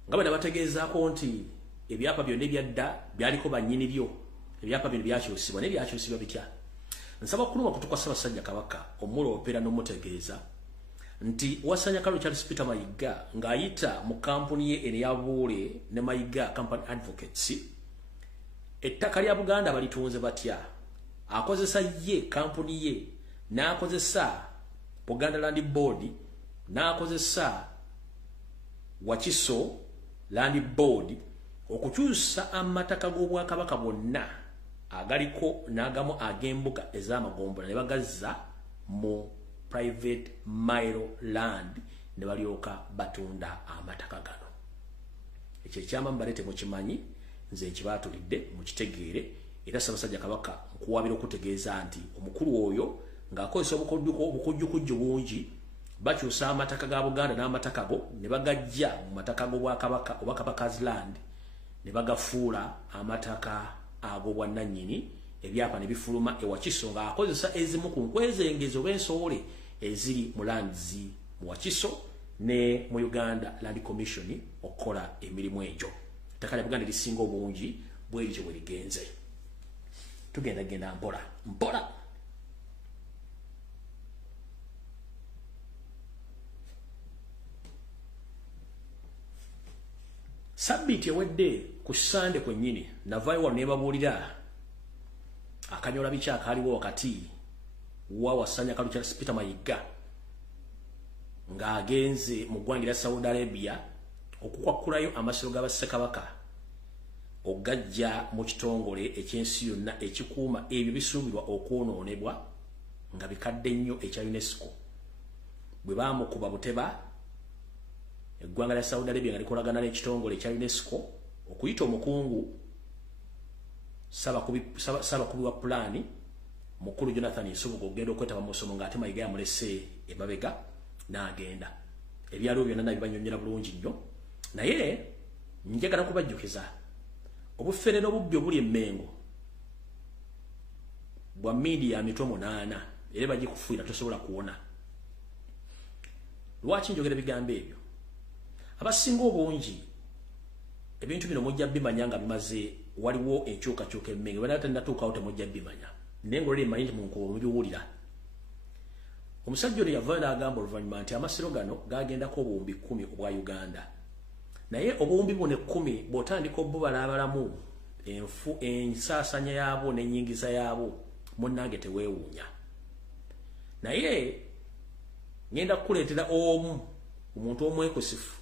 Nga bwe nabategeezaako nti ebyapa byonna ebyadda byaliko bannyini byo, ebyapa bino byakyusibwa nebyakyusibwa bitya. Nsaba kuluma kutuka Ssaabasajja Kabaka omuloopera n'omutegeeza nti wasanya Kalo Charles Peter Mayiga ng'ayita mu kampuni ye eya Buule ne Mayiga Company Advocates, ettaka lya Buganda balitunze batya, akozesa ye kampuni ye n'akozesa Buganda Land Board n'akozesa Wakiso Land Board okukyusa amataka g'Obwakabaka bonna agaliko n'agamu ag'embuga ez'amagombola ne bagazza mu private mile land ne balyoka batunda amataka gano. Ekyo ekyama mbalete mukimanyi, nze nkibaatulidde mukitegeere, era Ssaabasajja Kabaka nkuwabira okutegeeza nti omukulu oyo ng'akozesa obukujjukujju bungi bakyusa amataka ga Buganda n'amataka go ne bagajja mu mataka g'Obwakabaka oba Kabaka's land ne bagafuula amataka ag'obwannannyini, ebyapa ne bifuluma ewakiso ng'akozesa ezimu ku nkwezengezo b'ensowole eziri mu lands mu Wakiso ne mu Uganda Land Commission okukola emirimu egyo. Ettaka lya Buganda lisinga obungi bwe lityo bwe ligenze. Tugenda mpola. Sabbiiti ewedde ku Sande kwennyini navaayo wano ne babuulira akanyola biki akaaliwo wakati wa wasanya Kalo Charles Peter Mayiga ng'agenze mu ggwanga lya Saudi Arabia okukwakulayo amasiro g'Abassekabaka ogajja mu kitongole eky'ensi yonna ekikuuma ebyo bisuubirwa okwonoonebwa nga bikadde nnyo ekya UNESCO. Bwe baamukuba buteba eggwanga lya Saudi Arabia nga likolagana n'ekitongole ekya UNESCO okuyita omukungu Ssabakubi wa pulaani mukulu Jonathan Nsubuga ogenda okwetaba mu musomo ng'ate Mayiga yamulese emabega n'agenda. Ebyaliwo byonna nabibanyonyera bulungi nnyo, naye njagala kubajjukiza obufere n'obubbi obuli emmengo bwa media mitwe 8 era bagikufuira tosobola kuwona. Lwaki njogera bigambo ebyo? Abasinga obungi ebintu bino mujja bimanya nga bimaze waliwo enkyukakyuka emmengo bana tannatuukawo temujja bimanya naye ngolera emanyi nti munkuba mubiwulira. Omusajja oyo yavaayo n'agamba oluvannyuma nti amasiro gano gagendako obuwumbi 10 obwa Uganda, naye obuwumbi buno 10 bw'otandika obubalaabalamu ensaasanya yaabwo n'ennyingiza yaabwo munnange teweewuunya. Naye ngenda kukuleetera omuntu omwekusifu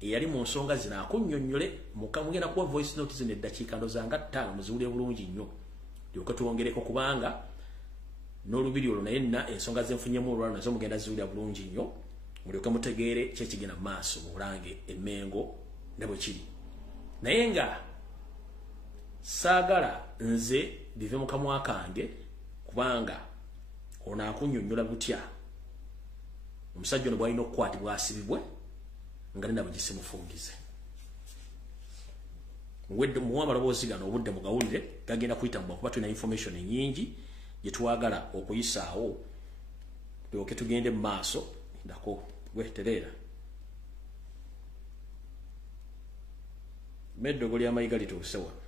eyali mu nsonga zino akunnyonnyole mugenda kuwa voice note zino eddakiika ndozanga 5 muziwulire bulungi nnyo lyoke tuwongereko kubanga n'olubiri olwo naye nna ensonga zenfunyemu olwalo nazo mugenda ziwulira bulungi nnyo mulyoke mutegeere kyekigenda mu maaso mu Bulange emmengo ne bwe kiri. Naye nga saagala nze bive mu kamwa kange kubanga ono akunnyonnyola butya omusajja ono bw'alina okukwatibwa asibibwe nga nina bugisimufungize. Muwa amaloboozi gano obudde mugawulire gagenda kuyitamu kuba tulina information nyingi gye twagala okuyisaawo tulyoke tugende mu maaso. Ndako wetereera meddogo lya Mayiga lituuse wano.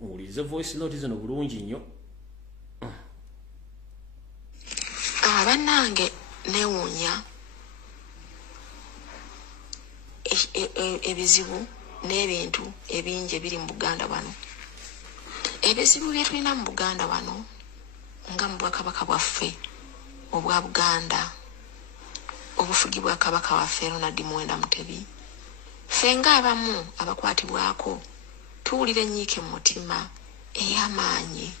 Muwulirize voice note zino bulungi nnyo. Bannange neewuunya ebizibu n'ebintu ebingi ebiri mu Buganda wano. Ebizibu bye tulina mu Buganda wano nga mu Bwakabaka bwaffe obwa Buganda obufugi bwa Kabaka waffe Ronald Muwenda Mutebi, ffe ng'abamu abakwatibwako tuwulira ennyiike mu mutima ey'amaanyi.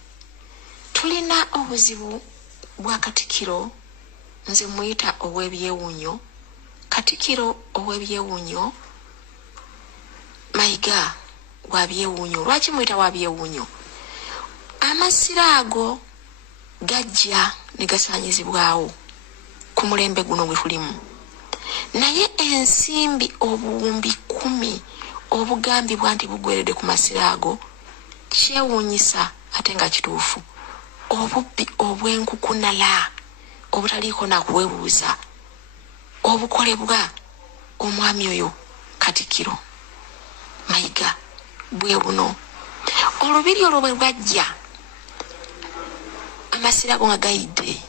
Tulina obuzibu bwa Katikkiro, nze muyita ow'ebyewuunyo, Katikkiro ow'ebyewuunyo, Mayiga wa byewuunyo. Lwaki muyita wa byewuunyo? Amasiro ago gajja ne gasaanyizibwawo ku mulembe guno gwe tulimu, naye ensimbi obuwumbi 10 obugambibwa nti bugweredde ku masiro ago kyewuunyisa ate nga kituufu obubbi obwenkukunala obutaliiko nakuwebuuza obukolebwa omwami oyo Katikkiro Mayiga bwe buno. Olubiri olwo bwe bwajja amasiro ago nga gayidde.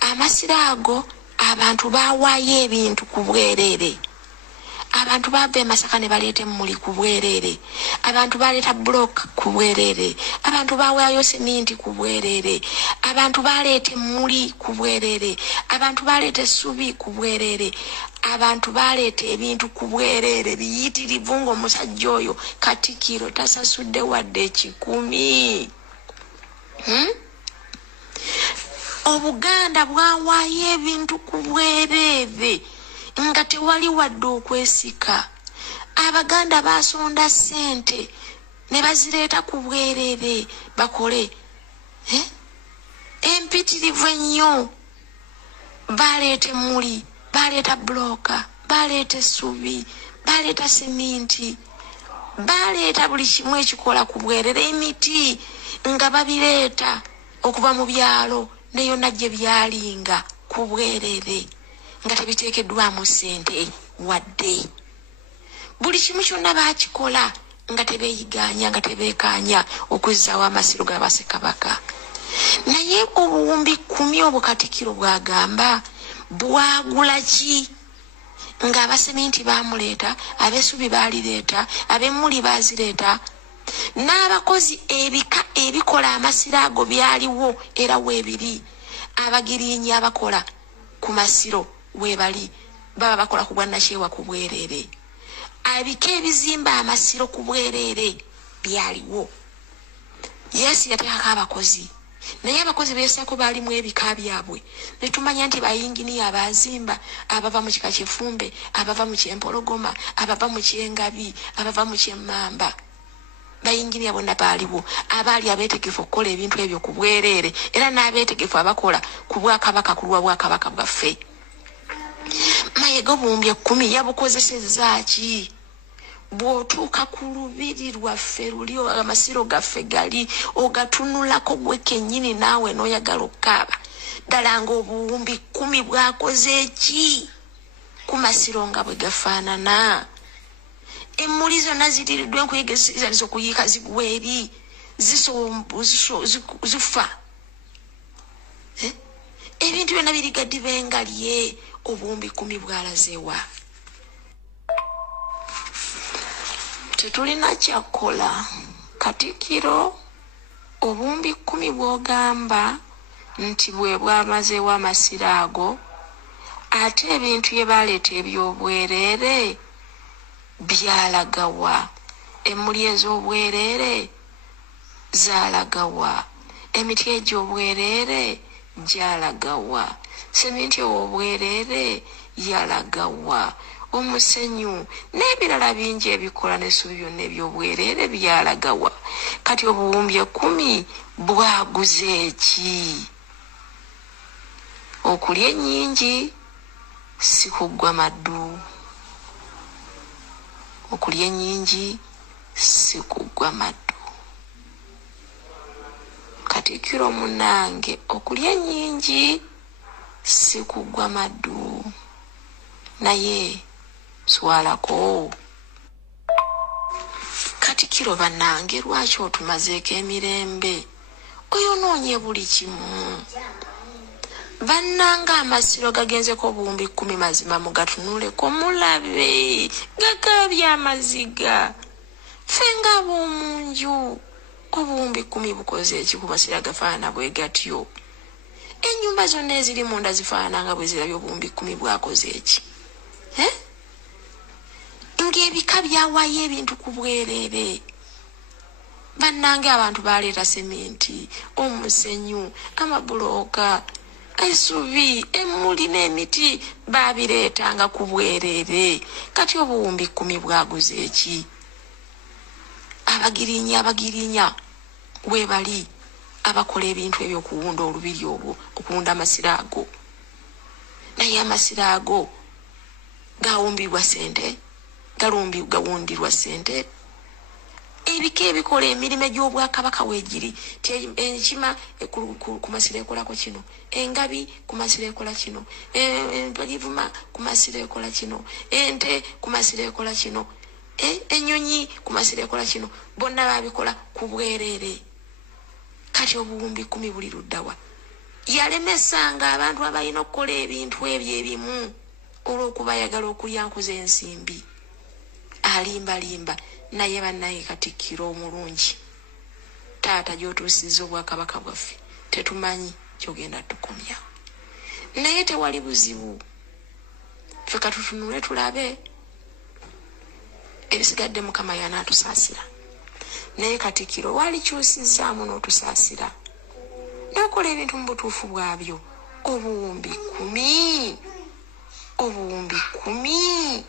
Amasiro ago abantu bawaayo ebintu ku bwereere. Abantu bava e Masaka ne baleeta emmuli ku bwereere. Abantu baleeta block ku bwereere. Abantu bawaayo siminti ku bwereere. Abantu baleeta emmuli ku bwereere. Abantu baleeta essubi ku bwereere. Abantu baleeta ebintu ku bwereere biyitirivu ng'omusajja oyo Katikkiro tasasudde wadde 10. Obuganda bwawaayo ebintu ku bwereere nga tewali wadde okwesika. Abaganda basonda ssente ne bazireeta ku bwereere bakole empitirivu ennyo. Baleeta emmuli, baleeta buloka, baleeta essubi, baleeta siminti, baleeta buli kimu ekikola ku bwereere. Emiti nga babireeta okuva mu byalo ne yonna gye byalinga ku bwereere nga tebiteekeddwamu ssente wadde. Buli kimu kyonna baakikola nga tebeeyiganya nga tebeekaanya okuzzaawo amasiro ga Bassekabaka. Naye obuwumbi 10 obwo Katikkiro bwagamba bwagula ki? Nga abaseminti baamuleeta, ab'essubi baalireeta, ab'emmuli baazireeta, n'abakozi ebika ebikola amasiro ago byaliwo era weebiri. Abagiriinyi abakola ku masiro weebali baba bakola ku bwannakyewa ku bwereere. Abika ebizimba amasiro ku bwereere byaliwo. Yesu yateekako abakozi, naye abakozi beesako baalimu ebika byabwe. Ne tumanya nti bayinginiya abazimba abava mu kika Kifumbe, abava mu Kyempologoma, abava mu Kyengabi, abava mu Kyemmamba. Bayinginiya bonna baaliwo abaali abeetegefu okukola ebintu ebyo ku bwereere era n'abeetegefu abakola ku Bwakabaka ku lwa Bwakabaka bwaffe. Mayiga obuwumbi 10 yabukozesezza ki? Bw'otuuka ku lubiri lwaffe luli amasiro gaffe gali ogatunulako gwe kennyini naawe n'oyagala okukaaba ddala ng'obuwumbi 10 bwakoze ki ku masiro nga bwe gafaanana? Emmuli zonna ziriiriddwa enkuyege zizaliza okuyiika zigwa eri zifa. Ebintu byonna birigadde bengalye. Obuwumbi 10 bwalazeewa? Tetulina kyakola. Katikkiro obuwumbi 10 bw'ogamba nti bwe bwamazeewo amasiro ago, ate ebintu bye baleeta eby'obwereere byalagawa? Emmuli ez'obwereere zaalagawa? Emiti egy'obwereere gyalagawa? Seminti ow'obwereere yalagawa? Omusenyu n'ebirala bingi ebikola n'essubi byonna eby'obwereere byalagawa? Kati obuwumbi 10 bwaguze ki? Okulya ennyingi si kuggwa maddu. Okulya ennyingi si kuggwa maddu. Katikkiro munnange, okulya ennyingi si kuggwa maddu. Naye swalako. Katikkiro bannange, lwaki otumazeeko emirembe? Oyonoonye buli kimu. Bannanga amasiro gagenzeko obuwumbi 10 mazima mugatunuleko mulabe gakaabya amaziga. Ffe ng'ab'omunju obuwumbi 10 bukoze eki ku masiro agafaanana bwe gatyo? Ennyumba zonna eziri munda zifaanana nga bwe zirabye obuwumbi 10 bwakoze eki? Ng'ebika byawaayo ebintu ku bwereere. Bannange abantu baleeta seminti, omusenyu, amabulooka, essubi, emmuli n'emiti baabireetanga ku bwereere. Kati obuwumbi 10 bwaguze eki? Abagirinya weebali abakola ebintu eby'okuwunda olubiri olwo, okuwunda amasiro ago. Naye amasiro ago gawundirwa ssente? Gawundirwa ssente? ebike ebikola emirimu gy'obwakabaka weegiri enkima ku masiro ekola kino engabi ku masiro ekola kino empalivuma ku masiro ekola kino ente ku masiro ekola kino ennyonyi ku masiro ekola kino bonna babikola ku bwereere kati obuwumbi 10 buli luddawa yalemesanga abantu abalina okukola ebintu ebyo ebimu olw'okuba ayagala okulyankuza ensimbi alimbalimba naye bannaye Katikkiro omulungi taata gy'otuusizza obwakabaka bwaffe tetumanyi kyogenda tukomya naye tewali buzibu ffe katutunule tulabe ebisigadde Mukama y'anaatusaasira naye Katikkiro wali kyusizzaamu n'otusaasira n'okola ebintu mu butuufu bwabyo obuwumbi 10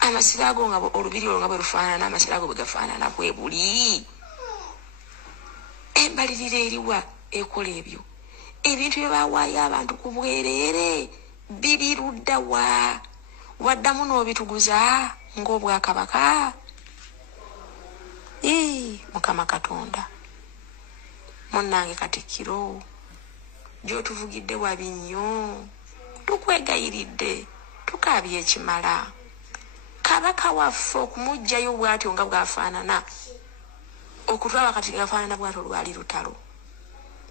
amasirago nga olubiri olwo nga bwe lufaanana amasirago bwe gafaanana bwe buli embalirira eriwa ekola ebyo ebintu bye bawaayo abantu ku bwereere biri luddawa waddamu n'obituguza ng'obwakabaka Mukama Katonda munnange Katikkiro gy'otuvugidde wabi nnyo tukwegayiridde tukaabye ekimala kabaka waffe okumugjayo bw'atyo nga bw'afaanana okutwala kati gafaanana bw'atyo lwali lutalo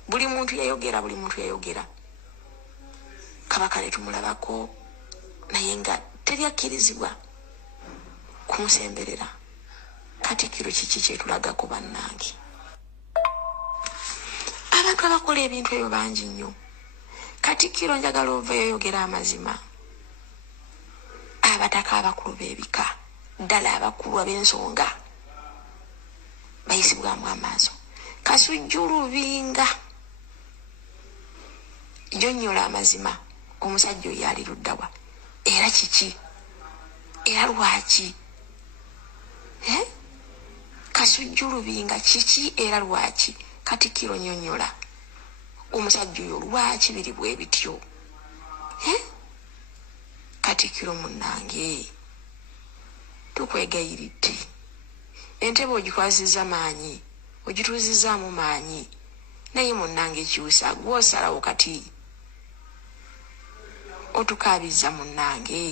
buli muntu yayogera kabaka ne tumulabako naye nga teri akkirizibwa kumusemberera Katikkiro kiki kyetulagako bannange abantu abakola ebintu ebyo bangi nnyo Katikkiro njagala oveeyo oyogera amazima abataka abakulu b'ebika ddala abakulu ab'ensonga bayisibwamu amaaso Kasujju Lubinga jonnyola amazima omusajja oyo ali luddawa era kiki era lwaki Kasujju Lubinga kiki era lwaki Katikkiro nnyonnyola omusajja oyo lwaki biri bwe bityo Katikkiro munnange tukwegayiridde entebe ogikwazizza maanyi ogituuzizzaamu maanyi naye munnange kyusa gw'osalawo kati otukaabizza munnange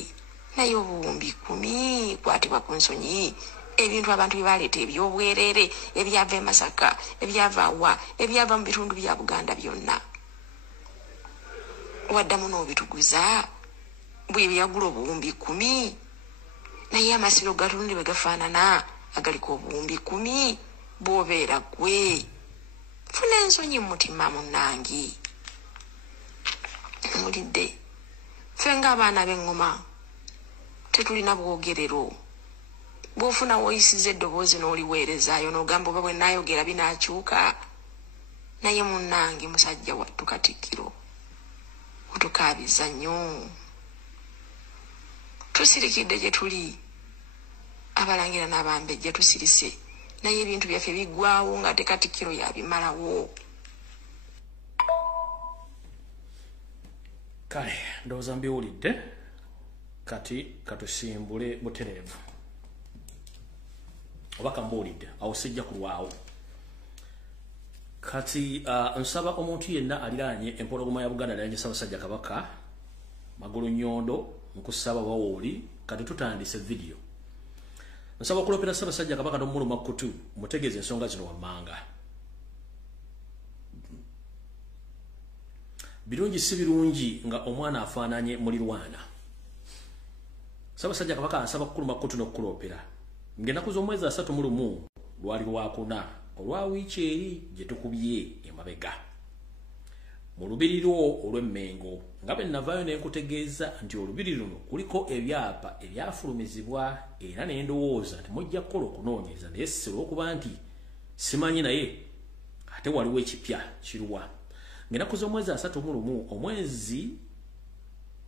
naye obuwumbi 10 kwatibwa ku nsonyi ebintu abantu bye baleeta eby'obwereere ebyava e Masaka ebyava wa ebyava mu bitundu bya Buganda byonna waddamu n'obituguza bwe byagula obuwumbi 10 naye amasiro gatunde bwe gafaanana agaliko obuwumbi 10 bw'obeera gwe funa ensonyi mu mutima munnange mulidde ffe ng'abaana b'eŋŋoma tetulina bwogerero bw'ofuna woyisiza eddoboozi n'oliweerezaayo n'ogamba oba bwe naayogera binaakyuka naye munnange musajja wattu Katikkiro otukaabiza nnyo tusirikidde gye tuli abalangira n'abambejja tusirise naye ebintu byaffe biggwawo nga te Katikkiro yabimalawo kale ndowooza mbiwulidde kati katusimbule butereevu oba kambuulidde awo sijja kulwawo kati nsaba omuntu yenna aliraanye empologoma ya Buganda aliraanye Ssaabasajja Kabaka Magulu Nnyondo nkusaba wawooli kati tutandise video nsaba okulopera Ssaabasajja Kabaka n'omuluma kutu mutegeeze ensonga zino wammanga birungi si birungi nga omwana afaananye mulirwana Ssaabasajja Kabaka ansaba kukuluma kutu n'okulopera ng'ennaku z'omwezi 31 lwali lwakuna olwa wiiki eri gye tukubye emabega mu lubiri lwo olw'Emmengo nga bwe navaayo ne nkutegeeza nti olubiri luno kuliko ebyapa ebyafulumizibwa era ne ndowooza nti mujja kukola okunoonyereza naye si olw'okuba nti simanyi naye ate waliwo ekipya kiruwa ng'ennaku z'omwezi 31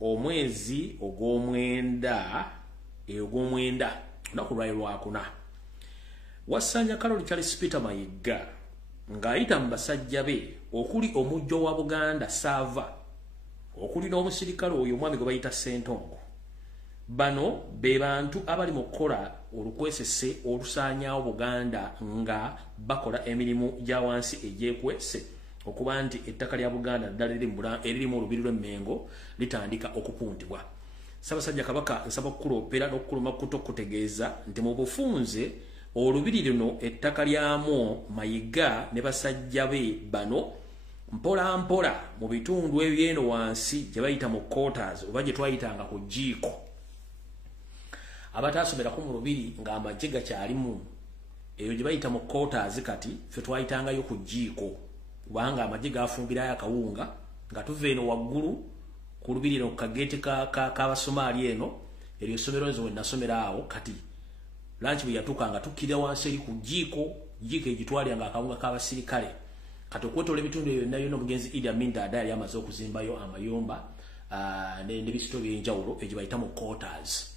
omwezi ogw'omwenda olunaku lwali lwakuna Wassanya Kaloli Charles Peter Mayiga ng'ayita mu basajja be okuli omujjo wa Buganda Sava okuli n'omusirikale oyo omwami gwe bayita Ssentongo bano be bantu abali mu kukola olukwesese olusaanyaawo Buganda nga bakola emirimu gya wansi egyekwese okuba nti ettaka lya Buganda ddala eririmu olubiri lw'Emmengo litandika okupuntibwa. Ssaabasajja Kabaka nsaba okukuloopera n'okukuluma kutegeeza nti mu bufunze olubiri luno ettaka lyamu Mayiga ne basajja be bano mpola mpola mu bitundu ebyeno wansi gye bayita mu quarters oba gye twayitanga ku jjiiko abataasomera ku mu lubiri ng'amagye gakyalimu eyo gye bayita mu quarters kati ffe twayitangayo ku jjiiko kubanga amagye gafumbirayo akawunga nga tuva eno waggulu ku lubiri eno ku kageeti k'Abasomaali eno eryo essomero nze we nasomera awo kati lanchi bwe yatuuka nga tukkirira wansi eri ku jjiiko egitwalyanga akawunga k'abasirikale kati okwetola ebitundu ebyo byonna omugenzi Idi Amin Dada yali amaze okuzimbayo amayumba n'ebisito by'enjawulo egyo bayita mu quarters.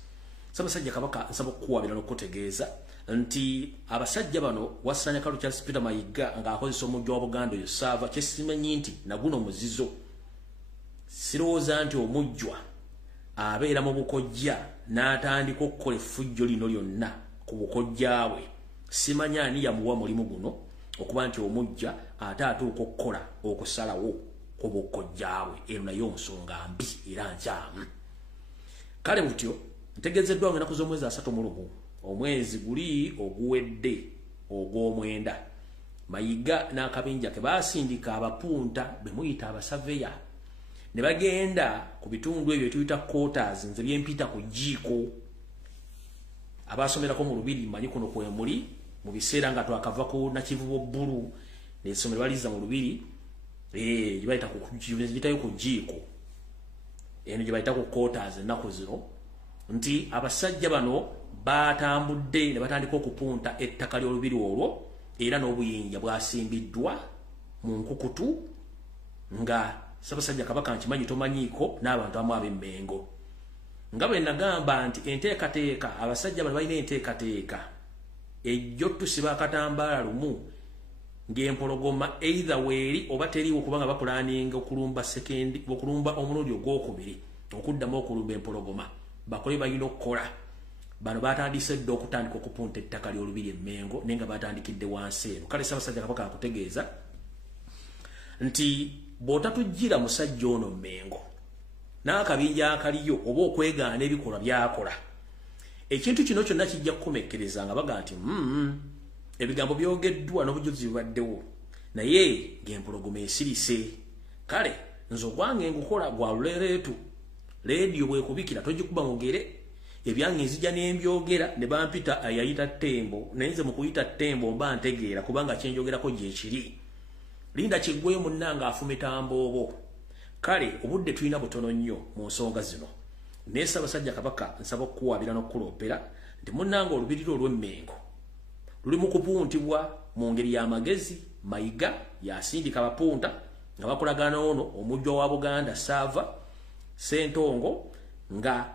Ssaabasajja Kabaka nsaba okukuwabira n'okutegeeza nti abasajja bano Wasanya Kalu Charles Peter Mayiga ng'akozesa omujjwa wa Buganda oyo saava kyesimanyi nti naguno muzizo. Sirowooza nti omujjwa abeera mu bukojja n'atandika okukola effujjo lino lyonna ku bukojja bwe. Simanyi ani yamuwa mulimu guno okuba nti omujja ate atuuka okukola okusalawo ku bukojja bwe. Eno nayo nsonga mbi era nkyamu. Kale butyo ntegeezeddwa nga ennaku z'omwezi 31 omwezi guli oguwedde ogw'omwenda Mayiga n'akabinja ke baasindika abapunta be muyita abasaveya ne bagenda ku bitundu ebyo tuyita quarters nze byempita ku jjiiko abasomerako mu lubiri manyi kuno kwe muli mu biseera nga twakava ku Nakivubo bbulu n'essomero baliza mu lubiri gye bayita ku jjiiko eno gye bayita ku quarters ennaku zino nti abasajja bano batambudde ne batandika okupunta ettaka ly'olubiri olwo era n'obuyinja bwasimbiddwa mu nkukutu nga Ssaabasajja Kabaka nkimanyi tomanyiiko n'abantu amu ab'Emmengo nga bwe nagamba nti enteekateeka abasajja bano balina enteekateeka ejjo tusiba akatambaala lumu ng'empologoma either weeri oba teriiwo kubanga bakulaninga okulumba omulundi ogwokubiri okuddamu okulumba empologoma bakole balina okukola bano batandise dda okutandika okupunta ettaka ly'olubiri Emmengo naye nga batandikidde wansi eno. Kale Ssaabasajja Kabaka akutegeeza nti bw'otatujjira musajja ono Mmengo n'akabinja akaliyo oba okwegaana ebikolwa by'akola ekintu kino kyonna kijja kukomekkereza nga baga nti ebigambo byogeddwa n'obujulizi bubaddewo naye ng'empologoma esirise. Kale nze ogwange ngukola gwa lulereetu leediyo bwekubikira togikuba mugere ebyange nzija n'embyogera ne bampita ayayita Ttembo naye nze mu kuyita Ttembo mba ntegeera kubanga kyenjogerako gye kiri. Linda Kiggweyo munnanga afumita mboobo. Kale obudde tulina butono nnyo mu nsonga zino naye Ssaabasajja Kabaka nsaba okukuwabira n'okukuloopera nti munnanga olubiri olw'Emmengo luli mu kupuntibwa mu ngeri y'amagezi. Mayiga yasindika abapunta nga bakolagana ono omujjwa wa Buganda Saava Ssentongo nga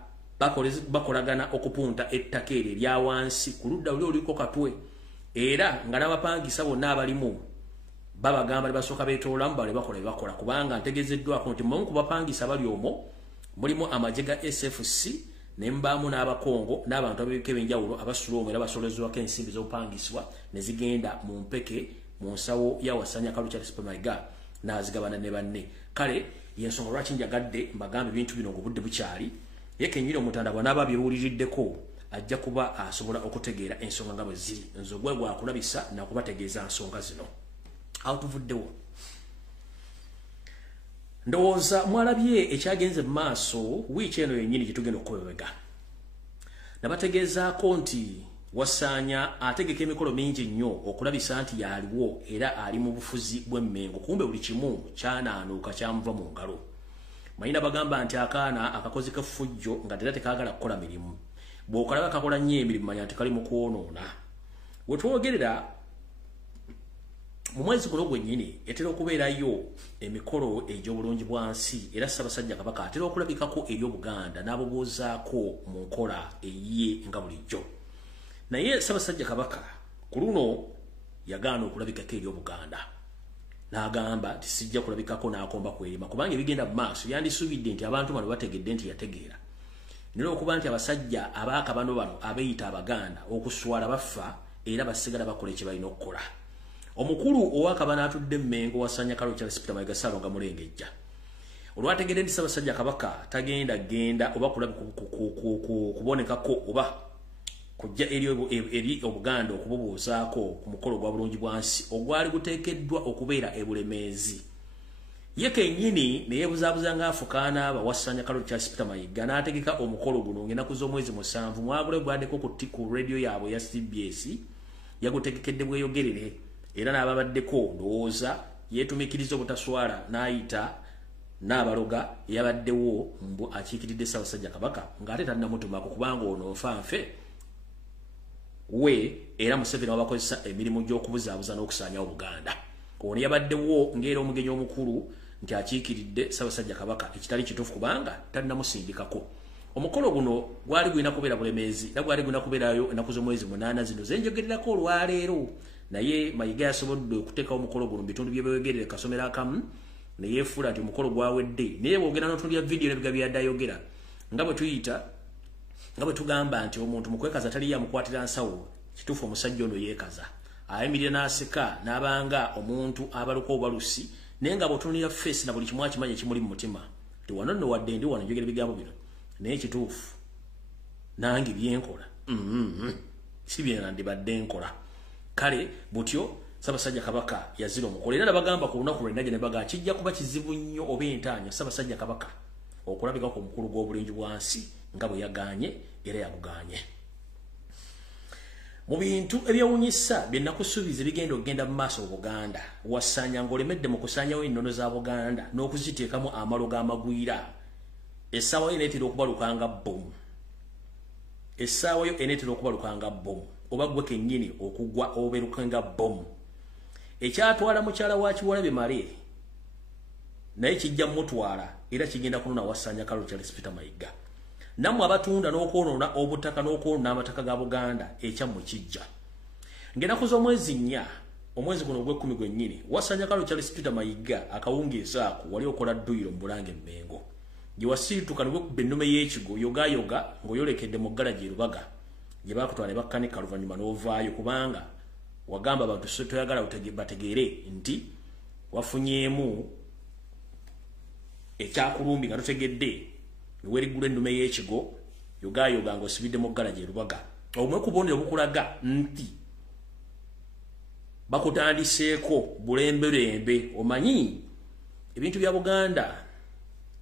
bakolagana okupunta ettaka eryo erya wansi ku ludda luli oliko Katwe era nga n'abapangisa bonna abalimu babagamba ne basooka beetoolamu bale bakola bakola kubanga ntegeezeddwako nti mu kubapangisa bali omwo mulimu amagye ga SFC ne mbaamu n'abakongo n'abantu ab'ebika ebyenjawulo abasula omwo era basolezebwako ensimbi z'obupangisibwa ne zigenda mu mpeke mu nsawo ya Wasanya Kalu Charles Peter Mayiga n'azigabana ne banne. Kale yensonga lwaki njagadde mbagambe ebintu bino ng'obudde bukyali yekennyini omutanda bw'anaaba byebuuliriddeko ajja kuba asobola okutegeera ensonga nga bwe ziri. Nze ogwe gwakulabisa nakubategeeza nsonga zino awo tuvuddewo. Ndowooza mwalabye ekyagenze mu maaso wiiki eno yennyini gye tugenda okubewega. Nabategeezaako nti Wasanya ategeka emikolo mingi nnyo okulabisa nti yaliwo era ali mu bufuzi bw'Emmengo kumbe buli kimu kyanaanuuka kyamuva mu ngalo. Mayina bagamba nti akaana akakozi k'effujjo nga ddala tekaagala kukola mirimu bw'okalaba kakola nnyo emirimu manya nti kali mu kwonoona. We twogerera mu mwezi guno gwennyini etera okubeerayo emikolo egy'obulungi bwansi era Ssaabasajja Kabaka atera okulabikako eri Obuganda n'abogozaako mu nkola eyiye nga bulijjo. Naye Ssaabasajja Kabaka ku luno yagaana okulabikako eri Obuganda n'agamba nti sijja kulabikako n'akomba kwerima kubanga ebigenda mu maaso yandisuubidde nti abantu bano bategedde nti yategeera nilo okuba nti abasajja abaaka bano abeyita abaganda okuswala bafa era basigala bakola kye balina okukola. Omukulu owakabana atudde Mmengo wasanya kalo kya Sipita Mayiga Salonga Mulengejja olwategedde ndi Ssaabasajja Kabaka tagenda oba kubonekako oba kujja eri Obuganda okububuuzaako ku mukolo gwa bulungi bwansi ogwali guteekeddwa okubeera ebulemeezi. Ye kennyini ne yeebuzaabuza ng'afukaana abawasanya kalo kya Sipita Mayiga n'ategeka omukolo guno ng'ennaku z'omwezi 7 mwagule gwaddeko ku radio yaabwe ya CBS yagutegekedde bweyogerere era n'ababaddeko ndowooza yeetumikiriza obutaswala n'ayita n'abaloga yabaddewo mbu akiikiridde Ssaabasajja Kabaka ng'ate tannamutumako kubanga ono nfanfe we era Museveni wabakozesa emirimu gy'okubuzaabuza n'okusaanyawo Buganda. Ono yabaddewo ng'era omugenyi omukulu nti akiikiridde Ssaabasajja Kabaka ekitali kituufu kubanga tannamusindikako. Omukolo guno gwali gulina kubeera bulemeezi era gwali gulina kubeerayo ennaku z'omwezi 8 zino zenjogererako olwaleero, naye Mayiga yasobodde okuteekawo omukolo guno mu bitundu by'ebyogerere kasomero akamu ne yeefuula nti omukolo gwawedde. Naye bwogera n'otuulya vidiyo n'ebiga by'addayogera nga bwe tugamba nti omuntu mu kwekaza tali yamukwatira nsawo, kituufu omusajja ono yeekaza ayimirira n'aseka n'abanga omuntu abaluka obalusi naye nga bw'otunuulira feesi na buli kimu akimanya ekimuli mu mutima ti wano nno wadde ndi wano njogera ebigambo bino naye kituufu nange byenkola si bye nandibadde nkola. Kale butyo Ssaabasajja Kabaka yazira omukolo era nabagamba ku lunaku lwenajja ne baga kijja kuba kizibu nnyo oba entaanya Ssaabasajja Kabaka okulabika ku mukulu gw'obulungi bwansi nga bwe yagaanye era yabuganye. Mu bintu ebyewunyisa bye nakusuubiza bigenda okugenda mu maaso mu Buganda wasanya ng'olemedde mu kusaanyawo ennono za Buganda n'okuziteekamu amalo g'amagwira. Essaawa yo eneetera okubalukanga bbomu. Essaawa yo eneetera okubalukanga bbomu oba gwe kennyini okugwa obeerukenga bbomu. Ekyatwala mukyala wa Kiwalabe Male naye kijja mutwala era kigenda kunona wasanya kalo kya Sipita Mayiga. Nammwe abatunda n'okwonoona obutaka n'okwonoona amataka ga Buganda ekyammwe kijja. Ng'ennaku z'omwezi 4 omwezi guno ogw'ekkumi gwennyini wasanya kalo kya Sipita Mayiga akawungeezi ako wali okola dduyiro mu Bulange Mmengo gye wasiituka ne wekubba ennume y'ekigo yogayoga ng'oyolekedde mu ggala gye Lubaga gye baakutwala ne bakkanika luvannyuma n'ovaayo kubanga wagamba abantu toyagala bategeere nti wafunyeemu ekyakulumbi nga totegedde niwerigula ennume y'ekigo yogayoga ng'osibidde mu ggala gye Lubaga. Obumwe ku bubonero bukulaga nti bakutandiseeko bulemberembe. Omanyi ebintu bya Buganda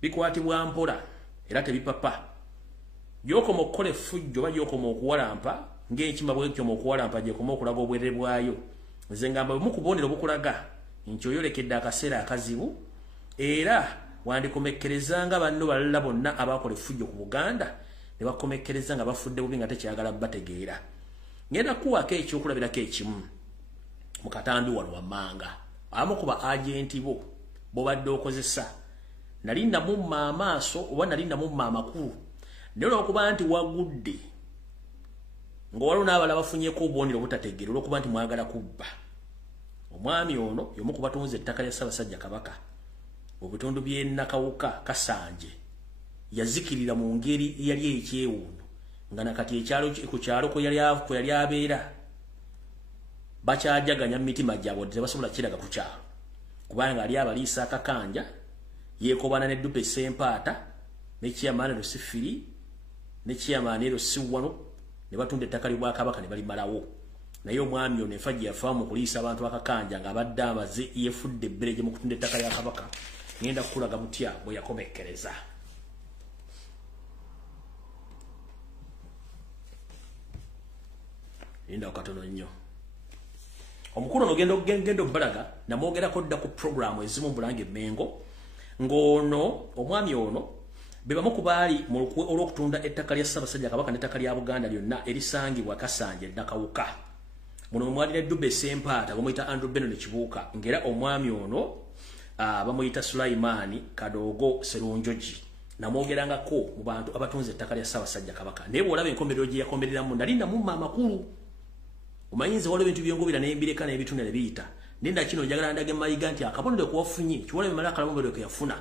bikwatibwa mpola era tebipapa. Gyokoma okukola effujjo oba gyokoma okuwalampa ng'enkima bw'ekyoma okuwalampa gyekoma okulaga obwerere bwayo. Nze ngamba bumu ku bubonero bukulaga nti oyolekedde akaseera akazibu era wandikomekkerezanga banno balala bonna abakola effujjo ku Buganda ne bakomekkereza nga bafudde bubi nga tekyagala bategeera. Ngenda kuwako ekyokulabirako ekimu mu katambi wano wammanga abamu ku ba agenti bo bobadde okozesa nalinda mumma amaaso oba nalinda mumma amakulu naye olw'okuba nti wagudde ng'owaliwo n'abala bafunyeko obubonero butategeera olw'okuba nti mwagala kubba. Omwami ono y'omu ku batunze ettaka lya Ssaabasajja Kabaka mu bitundu by'e Nakawuka Kasanje yazikirira mu ngeri eyali ekyewuunyo nga nakati ku kyalo kwe yali abeera bakyajaganya mu mitima gyabwe tebasobola kiraga ku kyalo kubanga ali abaliisa akakanja yeekobana ne Dupe Sempaata ne Kyamaane Lusifiri ne Kyamaane Lusiwano ne batunda ettaka lya Bwakabaka ne balimalawo. Naye omwami ono enfa gye yafa mu kuliisa abantu akakanja ng'abadde amaze yeefudde ebbere gye mu kutunda ettaka lya Kabaka. Ngenda kukulaga mutya bwe yakomekkereza. Linda okatono nnyo. Omukulu ono genda obbalaga namwogerako dda ku programu ezimu mu Bulange Mmengo ng'ono omwami ono be bamu ku baali mu lukwe olw'okutunda ettaka lya Ssaabasajja Kabaka n'ettaka lya Buganda lyonna erisangibwa Kasanje Nakawuka. Muno mwali ne Dube Sempaata bamuyita Andrew Beno Kibuuka ng'era omwami ono bamuyita Sulaimani Kadogo Serunjoji namwogerangako mu bantu abatunze ettaka lya Ssaabasajja Kabaka. Naye bw'olaba enkomerero gye yakomereramu nalinda mumma amakulu. Omayinza waliwo ebintu byongobera n'embireka n'ebitunda ne biyita. Nenda kino njagala ndage Mayiga nti akabonero kuwafunye Kiwalabe Male akalamu ke yafuna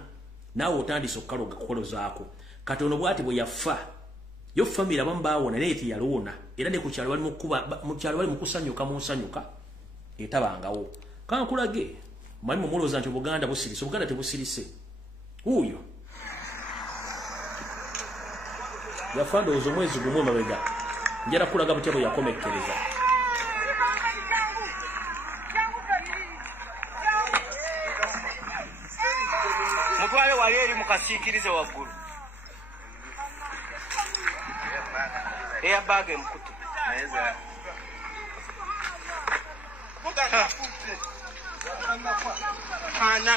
naawe otandise okukaloga kukolozaako. Kati ono bw'ati bwe yafa yo family abambaawona neeti yalwona era ne ku kyalo bali mukuba mu kyalo bali mukusanyuka munsanyuka etabangawo kankulage mali mu muloza nti Buganda busirise Buganda tebusirise uyo yafando ozomwezi gumwe mabega njera kulaga butebo yakomekereza mutwale wali eri mukasikirize waggulu airbag emkutu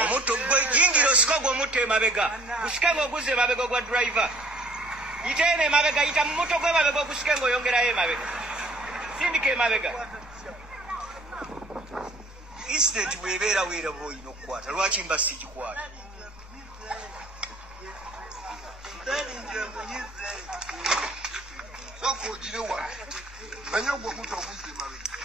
omuntu gwe jingiro sikogo mutte mabega gusikengo oguze mabega gwa driver itene mabega ita muto gwe mabega gusikengo yongera ye mabega sindike mabega incident webera wera boy nokwata lwachi mbasi kikwata soko jirewa banyago muto oguze mabega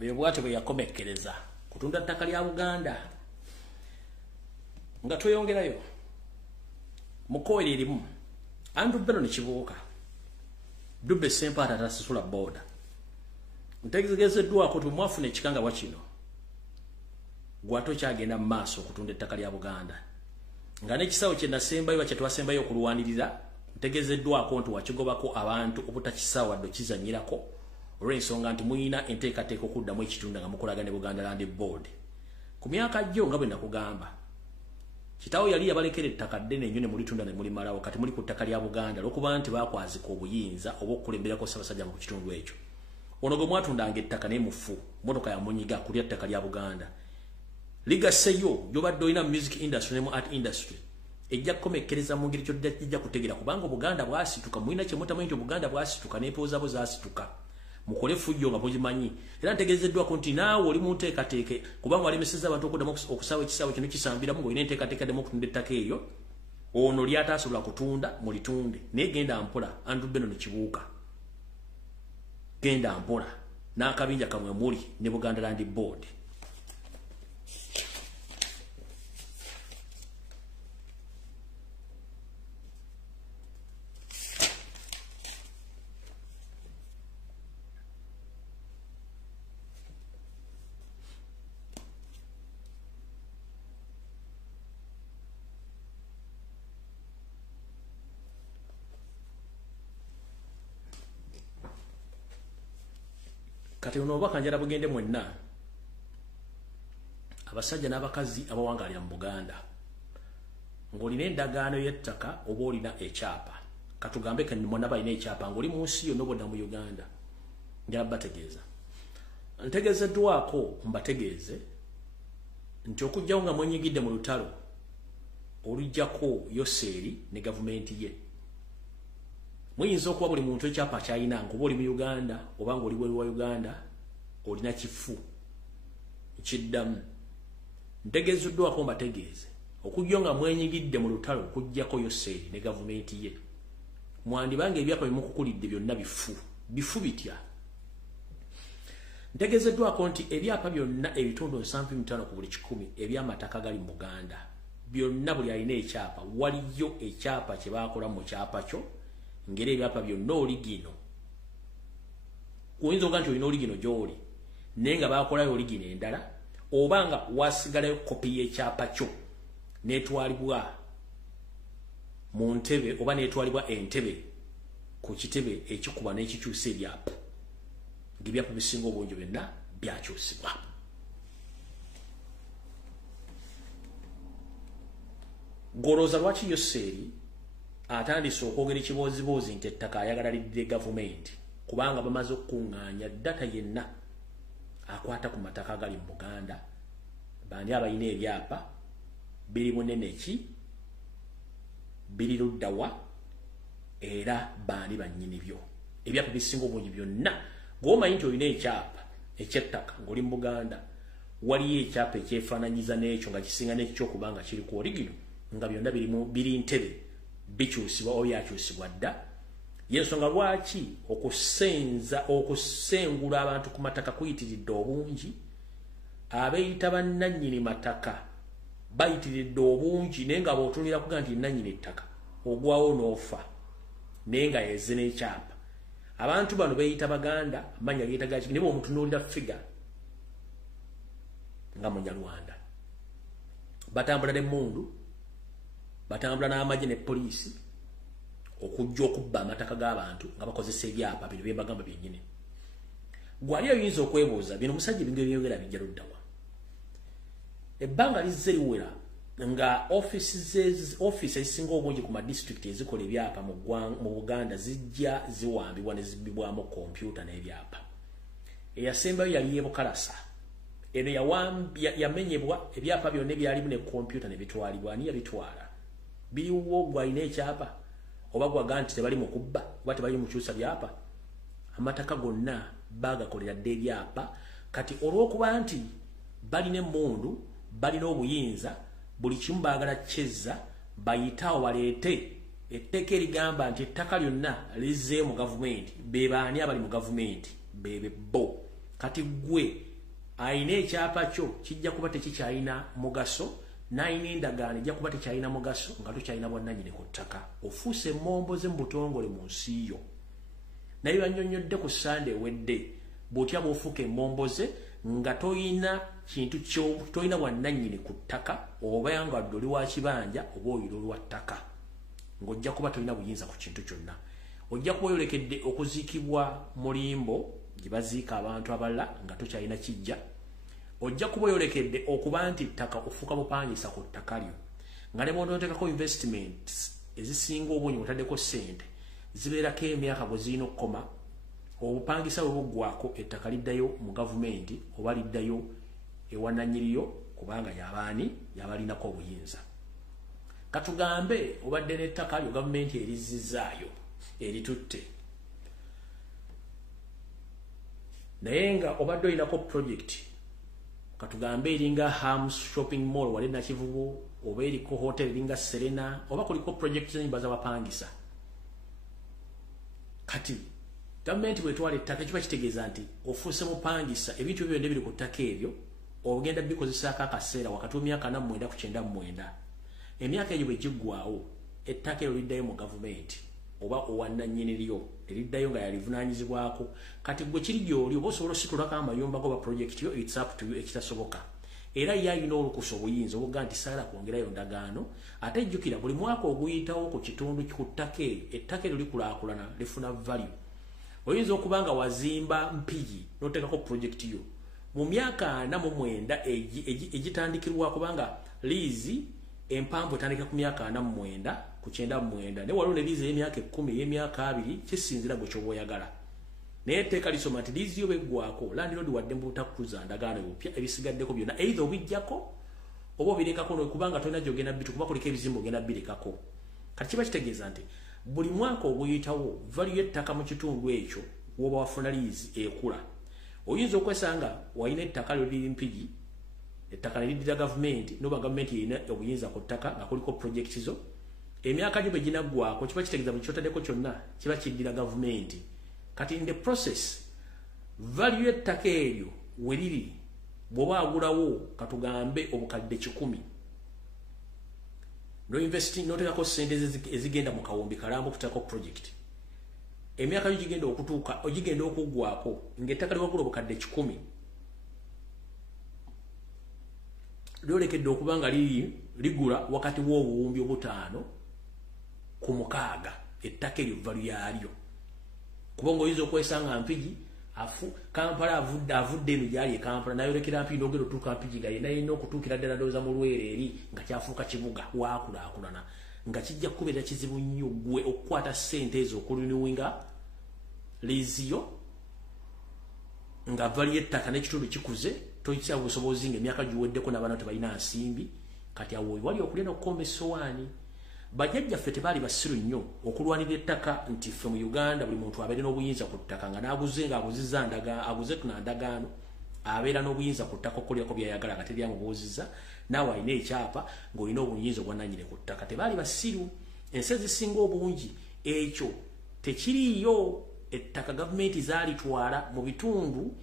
oyo bwate bwe yakomekereza kutunda ttaka lya Buganda nga tweyongerayo mukoere erimu Endobeso ne kibuuka Dube Sempata tasasula boda ntegezeddwako tumwafuna ekikanga bwa kino gwato kyagenda mu maaso okutunda ettaka lya Buganda nga n'ekisawo kye nasembayo kye twasembayo okulwanirira ntegezeddwako nti wakigobako abantu obutakisawa ddyo kizanyirako olw'ensonga nti muyina enteekateeka okuddamu ekitunda nga mukolaga ne Buganda Land Board ku myaka jjo nga bwe nakugamba kitawo yali yabalekera ettaka ddene ennyo ne mulitunda ne mulimalawo kati muli ku ttaka lya Buganda olw'okuba nti baakwazika obuyinza oba okulemberako Ssaabasajja mu kitundu ekyo ono gwe mwatundanga ettaka ne mufu motoka ya munyiga ku lya ttaka lya Buganda ligaseyo gyobadde olina music industry ne mu art industry ejja kukomekereza mu ngeri kyojja kutegeera kubanga Buganda bwasituka mulina kye mutamanyi nti Buganda bwasituka n'empoozaabo zaasituka mukole fujjo nga mugimanyi era ntegezeddwako nti naawe oli mu nteekateeke kubanga walemesezza abantu okuddamu okusaba ekisaawe kino kisambiramu ng'olina enteekateeka ddemu okutunda ettaka eryo ono lyataasobola kutunda mulitunde naye genda mpola Endobeso ne kibuuka genda mpola n'akabinja kamwe muli ne Buganda Land Board kati ono obaka njala bugende mwenna abasajja n'abakazi abawangalira mu Buganda ng'olina endagaano y'ettaka oba olina ekyapa katugambe ke mwonna balina ekyapa ng'oli mu nsi yonna bonna mu Uganda njala bategeeza ntegeezeddwako mbategeeze nti okujjawo nga mwenyigidde mu lutalo olujjako Yoseeri ne gavumenti ye muyinza okuba buli muntu ekyapa kyalina ng'oba oli mu Uganda oba ng'oli bweru wa Uganda olina kifu kiddamu ntegeezeddwako mbategeeze okujja nga mwenyigidde mu lutalo okujjako Yoseeri ne gavumenti ye mwandibanga ebyapa bimukukulidde byonna bifu bitya ntegeezeddwako nti ebyapa byonna ebitundu 75 ku buli 100 eby'amataka gali mu Buganda byonna buli alina ekyapa waliyo ekyapa kye bakola mu kyapa kyo ngera ebyapa byonna oli gino oyinza oga nti olina oli gino gy'oli naye nga bakolayo oli gino endala oba nga wasigalayo kopi y'ekyapa kyo netwalibwa mu ntebe oba netwalibwa entebe ku kitebe ekikuba n'ekikyusa ebyapa ng'ebyapa bisinga obungi byonna byakyusibwa. Goloza lwaki Yoseri atandise okwogera ekiboozibuuzi nti ettaka ayagala liddire gavumenti kubanga bamaze okukuŋŋaanya data yenna akwata ku mataka agali mu Buganda bandi abalina ebyapa biri munene ki biri luddawa era bandi bannyini byo ebyapa bisinga obungi byonna ng'omanyi nti olina ekyapa eky'ettaka ng'oli mu Buganda waliyo ekyapa ekyefaananyiza n'ekyo nga kisinga n'ekyo kubanga kiri ku oligino nga byonna biri ntebe bikyusibwa oba byakyusibwa dda y'ensonga lwaki okusengula abantu ku mataka kuyitiridde obungi abeeyita bannannyini mataka bayitiridde obungi naye nga bw'otunira kuga nti nannyini ettaka ogwawo n'ofa naye nga yeze n'ekyapa abantu bano beeyita Baganda amannya geeta gaki naye bw'omutunuulira figa nga Munyarwanda batambula n'emmundu batambula n'amagye ne poliisi okujja okubba amataka g'abantu nga bakozesa ebyapa bino bye bagamba byennyini. Gwali oyinza okwebuuza bino musajja ebintu ebyogera bijja luddawa. Ebbanga lizze liwera nga offisi ezisinga obungi ku madisitulikiti ezikola ebyapa mu Buganda zijja ziwambibwa ne zibbibwamu kompyuta n'ebyapa. Eyasembayo yali Bukalasa. Eno yamenyebwa ebyapa byonna ebyalimu ne kompyuta ne bitwalibwa ani yabitwala. Biriwo gwalina ekyapa oba gwaga nti tebali mu kubba oba tebali mu kyusa byapa amataka gonna bagakolera dde ebyapa kati olw'okuba nti balina emmundu balina obuyinza buli kimu baagala kyezza bayitawo baleete etteeka erigamba nti ettaka lyonna lizze mu gavumenti be baani abali mu gavumenti bebe bo kati gwe ayina ekyapa kyo kijja kuba tekikyalina mugaso n'ayina endagaano ejja kuba tekyalina mugaso nga tokyalina bwannannyini ku ttaka ofuuse emmomboze mu butongole mu nsi yo naye bannyonnyodde ku Sande ewedde bw'otya bw'ofuuka emmomboze nga toyina kintu toyina bwannannyini ku ttaka oba nga ddoli wa kibanja oba oyiro lwa ttaka ng'ojja kuba toyina buyinza ku kintu kyonna ojja kuba oyolekedde okuziikibwa mulimbo gye baziika abantu abalala nga tokyalina kijja ojja kuba oyolekedde okuba nti ttaka ofuuka bupangisa ku ttaka lyo nga ne bw'onooteekako investments ezisinga obungi otaddeko ssente zibeerako emyaka bwe zirina okukoma obupangisa bwe buggwako ettaka liddayo mu gavumenti oba liddayo ewannannyiriyo kubanga yabaani yabalinako obuyinza. Katugambe obadde n'ettaka lyo gavumenti erizzizaayo eritutte naye nga obadde olinako project katugambe eringa Hams shopping mall wali na Kivubo oba eriko hotel eringa Serena oba kuliko project z'ennyumba z'abapangisa kati gavumenti bwetwala ettaka kiba kitegeeza nti ofuuse mupangisa ebintu byonna biri ku ttaka ebyo ogenda bikozesaako akaseera wakati w'emyaka 49 ku 99 emyaka egyo bwe giggwaawo ettaka eryo liddayo mu gavumenti oba owannannyini lyo eriddayo nga yalivunaanyizibwako kati gwe kiri gy'oli oba osobola ositulako amayumba goba project yo it's up to you ekitasoboka era ye alina olukusa obuyinza obuga nti saala kwongerayo ndagaano ate ejjukira buli mwaka oguyitawo ku kitundu ku ttaka eryo ettaka eryo likulaakulana lifuna value oyinza okuba nga wazimba Mpigi n'oteekako project yo mu myaka 49 egitandikirwa kubanga liizi empanvu etandika ku myaka 49 ku 99 ne waliwo ne liizi y'emyaka 10 y'emyaka 2 kisinzira gwe ky'oba oyagala naye etteeka lisoma nti liizi yo beggwako landlord wadde mbutakuza ndagaano ebipya ebisigaddeko byonna either obijjako oba obirekako kubanga tolina gy'ogenda bitu kuba kuliko ebizimba ogenda birekako kati kiba kitegeeza nti buli mwaka oguyitawo value y'ettaka mu kitundu ekyo woba wafuna liizi ekula oyinza okwesanga walina ettaka lyo liri Mpigi ettaka ne liddira gavumenti noba gavumenti yerina obuyinza ku ttaka nga kuliko projekiti zo emyaka gyo bwe ginaggwako kiba kitegeeza buli kyotaddeko kyonna kiba kiddira gavumenti kati in the process value y'ettaka eryo we liri bw'oba agulawo katugambe obukadde 10 no investing no tekako sente ezigenda mu kawombi kalambo kutako project emyaka gigenda okutuuka ogigenda okugwako ng'ettaka liwagula obukadde 10 lyolekedde okuba nga ligula wakati w'obuwumbi 5 ku 6 ettaka eryo valu yalyo kuba ng'oyinza okwesanga Mpigi Kampala avudde eno gyali Kampala nayolekera Mpigi n'ogenda otuuka Mpigi nga yenna yenna okutuukira ddala ndowooza mu Lwere eri nga kyafuuka kibuga waakulaakulana nga kijja kubeera kizibu nnyo gwe okukwata ssente ezo okulinuwinga liziyo nga vali ettaka n'ekitundu kikuze toyitya busobozi ng'emyaka giweddeko n'abaana tebalina nsimbi kati awo wali okulya n'okukomba essowaani bajjajjaffe tebaali basiru nnyo okulwanira ettaka nti ffe mu Uganda buli muntu abeere n'obuyinza ku ttaka nga n'aguze ng'aguzizza aguze tuna ndagaano abeera n'obuyinza ku ttaka okukolyako byayagala nga teryamubuuzizza naawe alina ekyapa ng'olina obuyinza obwannannyini ku ttaka tebaali basiru ensi ezisinga obungi ekyo tekiriiyo ettaka gavumenti zaalitwala mu bitundu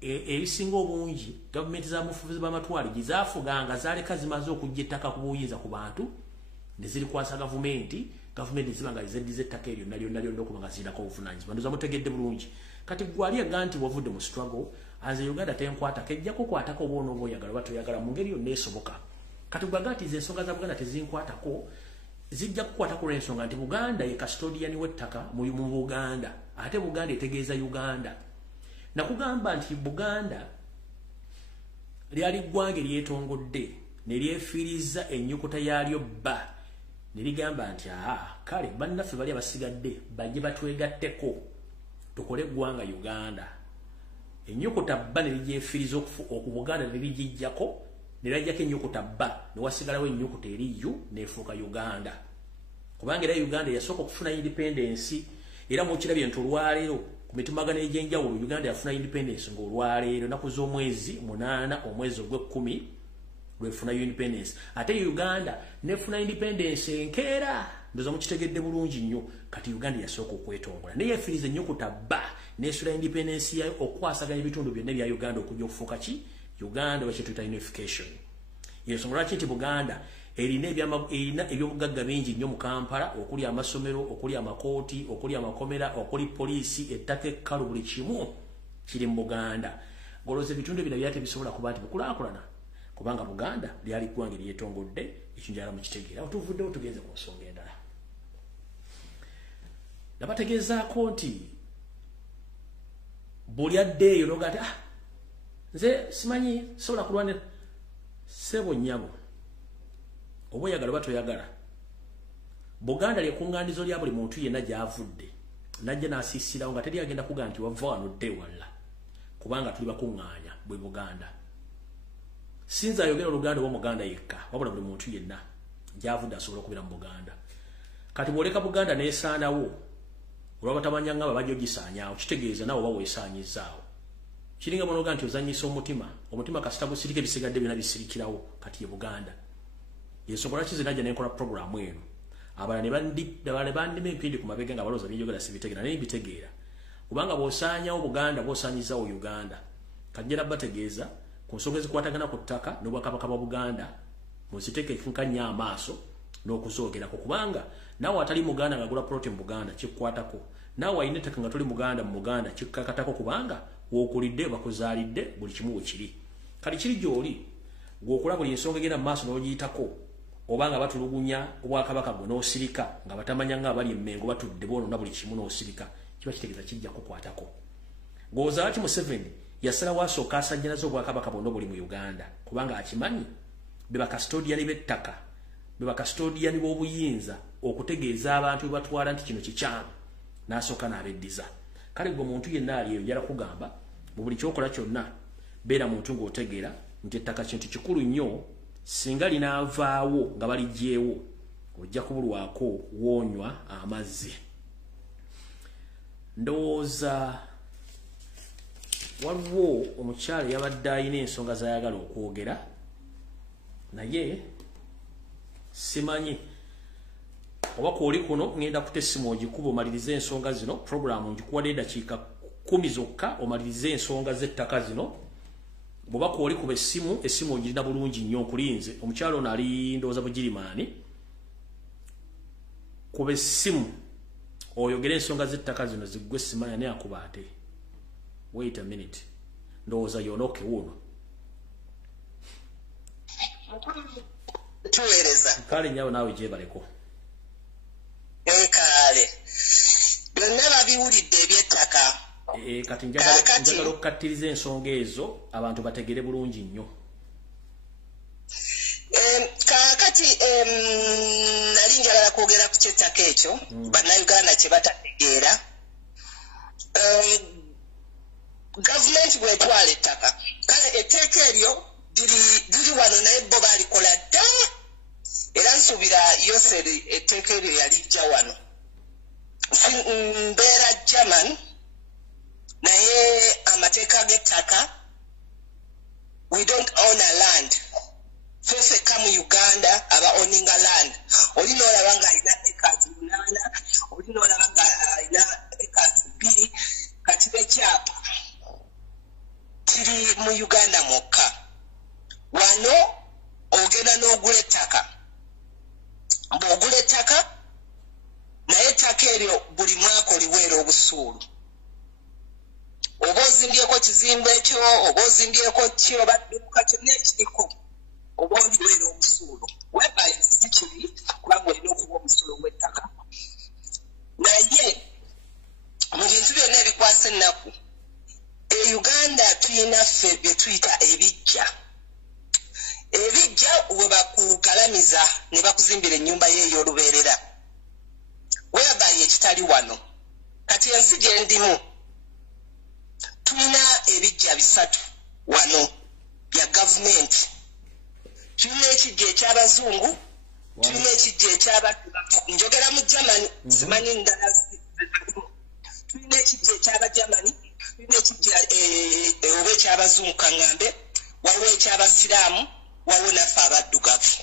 ebisinga obungi gavumenti za mufuzi b'amatwale gizaafuganga zaaleka zimaze okujja ettaka ku buyinza ku bantu ne zirikwasa gavumenti ziba nga zeddiza ettaka eryo lyonna okuba nga zirinako obuvunaanyizibwa ndoza mutegedde bulungi kati gwali aga nti wavudde mu struggle aze Uganda tenkwatako ejja kukwatako oba onooba oyagala oba toyagala mu ngeri yonna esoboka kati gwaga nti ensonga za Buganda tezinkwatako zijja kukwatako olw'ensonga nti Buganda ye custodian w'ettaka mu Buganda ate Buganda etegeeza Uganda nakugamba nti Buganda lyali ggwanga eryetongodde ne lyefiiriza ennyukuta yaalyo bba ne ligamba nti kale bannaffe bali abasigadde bajje batwegatteko tukole eggwanga Uganda ennyukuta bba ne ligyefiiriza oku Buganda ne ligijjako ne lajjako ennyukuta bba ne wasigalawo ennyukuta eri U neefuuka Uganda kubanga era Uganda yasooka okufuna independence era mukirabye nti olwaleero ku mitimagano egy'enjawulo Uganda yafuna independence ng'olwaleero naku z'omwezi 8 omwezi ogw'e10 lwefuna independence ate Uganda nefuna independence enkeera ndoza mukitegedde bulungi nnyo kati Uganda yasooka okwetongola naye yefiiriza ennyukuta bba nesula independence yayo okwasaganya ebitundu byonna bya Uganda okujja okufuuka ki Uganda wekituyita unification yensonga lwaki nti Buganda erina ebyobugagga bingi nnyo mu Kampala okuli amasomero okuli amakooti okuli amakomera okuli poliisi ettaka ekkalu buli kimu kiri mu Buganda goloza ebitundu bino byate bisobola kuba nti bukulaakulana kubanga Buganda lyali ggwanga eryetongodde ekyo njala mukitegeera awo tuvuddewo tugenze ku nsonga endala nabategeezaako nti buli addeeyo noga ati nze simanyi sobola kulwanira sebo nnyabo oba oyagala oba toyagala Buganda lyekuŋŋaanizo lya buli muntu yenna gy'avudde najja n'asiisirawo nga teri agenda kugaa nti wava wano dde walla kubanga tuli bakuŋŋaanya bwe Buganda sinza ayogera Oluganda oba Muganda yekka wabula buli muntu yenna gy'avudde asobola okubeera mu Buganda kati bw'oleka Buganda n'esaanawo olw'abatamanya nga babajja ogisaanyaawo kitegeeza naawe oba weesaanyizaawo kiringa bonoga nti ozanyisa omutima kasita gusirika ebisigadde byonna bisirikirawo kati ye Buganda yensonga lwaki nze najja nenkola programu eno abalala ne bandima empindi ku mabega nga balowooza byenjogera sibitegeera naye mbitegeera kubanga bw'osaanyawo Buganda bw'osaanyizaawo Uganda kajja bategeeza ku nsonga ezikwatagana ku ttaka n'obwakabaka bwa Buganda muziteeke ekinkanya amaaso n'okuzoogerako kubanga naawe atali Muganda ng'agula ploti mu Buganda kikkwatako naawe ayina ettaka nga toli Muganda mu Buganda kikkakatako kubanga w'okulidde bakuzaalidde buli kimu wekiri kati kiri gy'oli gw'okola buli ensonga egenda mu maaso n'ogiyitako oba nga batulugunya obwakabaka bwe n'osirika nga batamanya nga abali emmengo batudde boonona buli kimu n'osirika kiba kitegeeza kijja kukwatako ng'oza lwaki Museveni yasalawo asooka asajjanaza obwakabaka bwonna buli mu Uganda kubanga akimanyi be bakasitodiyani b'ettaka be bakasitodiyani b'obuyinza okutegeeza abantu bwe batwala nti kino kikyamu n'asooka n'abeddiza kale gwe muntu yenna ali eyo njala kugamba mu buli kyokola kyonna beera muntu ng'otegeera nti ettaka kintu kikulu nnyo singa linaavaawo nga baligyeewo ojja kubulwako woonywa amazzi ndowooza waliwo omukyala yabadde ayina ensonga zayagala okwogera naye simanyi oba kwoli kuno ngenda kuta essimu ogikuba omalirize ensonga zino programu ngikuwadde eddakiika 10 zokka omalirize ensonga z'ettaka zino bw'oba kwoli kuba essimu ogirina bulungi nnyo okulinze omukyala ono ali ndowooza Bugirimaani kube simu oyogere ensonga z'ettaka zino ziggwe simanya ne akuba ate. Wait a minute. Ndowooza yonoke wuno. Tuweereza. Kale nyawo naawe gyebaleko. Kale. Byonna babiwulidde eby'ettaka. Kati njagala okukattiriza ensonga ezo abantu bategere bulungi nnyo. Kakati nali njagala kwogera ku ky'ettaka ekyo bannayuganda kye batategeera. Gavumenti bw'etwala ettaka kale etteeka eryo liri wano naye bo baalikola dda era nsuubira Yoseri etteeka eryo yalijja wano. Mbeera German naye amateeka g'ettaka we don't own a land. Fese kamu Uganda aba owning a land. Oli n'olaba nga alina acres 8, oli n'olaba nga alina acres 2 kati bekyapa kiri mu Uganda mwokka. Wano ogenda n'ogula ettaka. Bw'ogula ettaka naye ettaka eryo buli mwaka oliweera obusuulu. Oba ozimbyeko kizimbe ekyo, oba ozimbyeko ki, oba dduuka kyonna ekiriko oba oliweera obusuulu. Whereby si kibi kubanga olina okuba obusuulu bw'ettaka. Naye mu bintu byonna ebikwasa ennaku Uganda tuyina ffe bye tuyita ebijja. Ebijja we bakugalamiza ne bakuzimbira ennyumba y'ey'olubeerera. Whereby ekitali wano. Kati ensi gye ndimu tulina ebijja 3 wano bya gavumenti. Tulina ekijja eky'abazungu, tulina ekijja eky'abaddu. Njogera mu Germany simanyi ndala zirimu. Tulina ekijja eky'Abajamani, tulina ekijja oba eky'abazungu kaŋŋambe, waliwo eky'abasiraamu, waliwo naffe abaddugavu.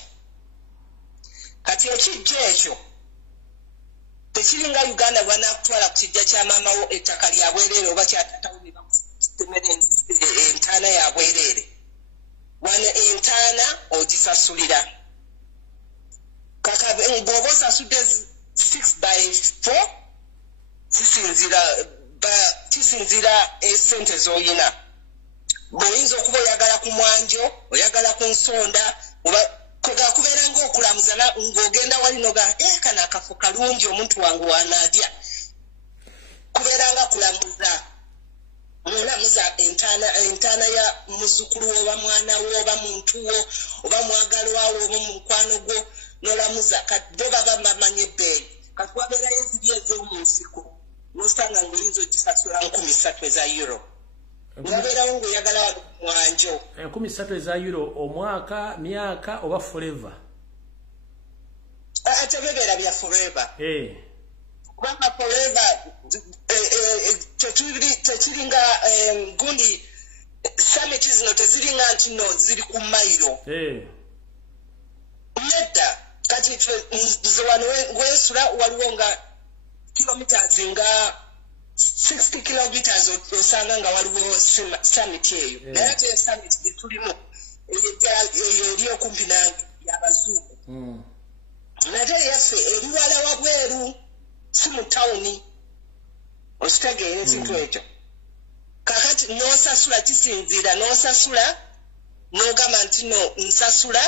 Kati ekijja ekyo tekiringa Uganda bw'anaakutwala ku kijja kya maamawo ettaka lya bwereere oba kya taatawo ne bakutemera entaana ya bwereere. Wano entaana ogisasulira. Kaka bw'oba osasudde 6/4 kisinzira esente z'olina. Bw'oyinza okuba oyagala ku mwanjo, oyagala ku nsonda, oba kubeera ng'okulamuza ng'ogenda wali noga kano akafo kalungi omuntu wange wanaadya. Kubeera nga kulamuza. Mulamuza entaana ya muzzukulu wo oba mwana wo oba muntu wo oba mwagalwa wo oba mukwano gwo n'olamuza kati bo baba bamanyi ebbeeyi. Kati wabeerayo eziri ez'omu nsiko n'osanga ng'oyinza ogisasula 3,000 eza euro. Wabeerawo ng'oyagala wano ku mwanjo. 3,000 eza euro omwaka, myaka oba forever? Tebebeera bya forever. Kubanga forever tekiringa gundi summit zino teziringa nti no ziri ku mayiro. Nedda kati nze wano wesula waliwo nga kilometers nga 60 kilometers osanga nga waliwo summit eyo. Naye ate summit gye tulimu eyo eri okumpi nange y'abazungu. Nate yaffe eri wala wabweru si mu tawuni. Ositegeera ekintu ekyo. Kakati n'osasula kisinziira n'osasula n'ogamba nti no nsasula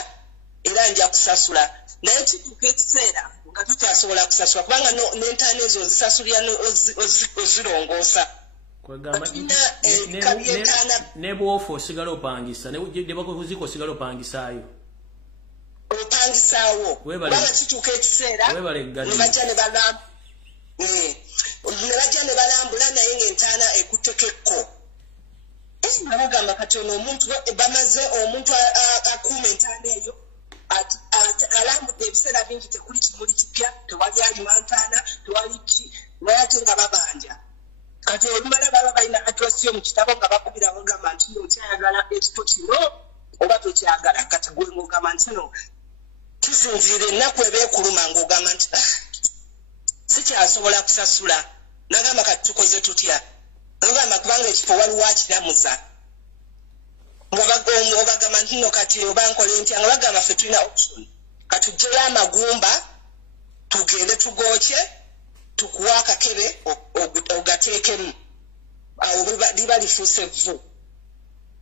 era nja kusasula. Naye kituuka ekiseera nga tukyasobola kusasula kubanga n'entaana ezo ozisasulira ozirongoosa. Ne bw'ofa osigala opangisa ne bakuzika osigala opangisaayo. Opangisaawo. Kubanga kituuka ekiseera ne bajja ne balamba. Ne bajja ne balambula naye ng'entaana ekutekekko. Nabagamba kati ono omuntu bamaze omuntu akuuma entaana eyo alambudde ebiseera bingi tekuli kimuli kipya, tewali alima ntaana, tewali ki, naye ate nga babanja. Kati olumala baba balina address yo mu kitabo nga bakubira bagamba nti okyayagala ekifo kino oba tokyagala. Kati gwe ng'ogamba nti no kisinziira ennaku ebeekuluma ng'ogamba nti sikyasobola kusasula. Nagamba kati tukoze tutya? Nagamba kubanga ekifo waliwo akiramuza. Nga bagamba nti no kati oba nkole ntya nga bagamba ffe tulina option. Katuggyeyo amagumba tugende tugoche tukuwa akakebe ogateekemu awo liba lifuuse vvu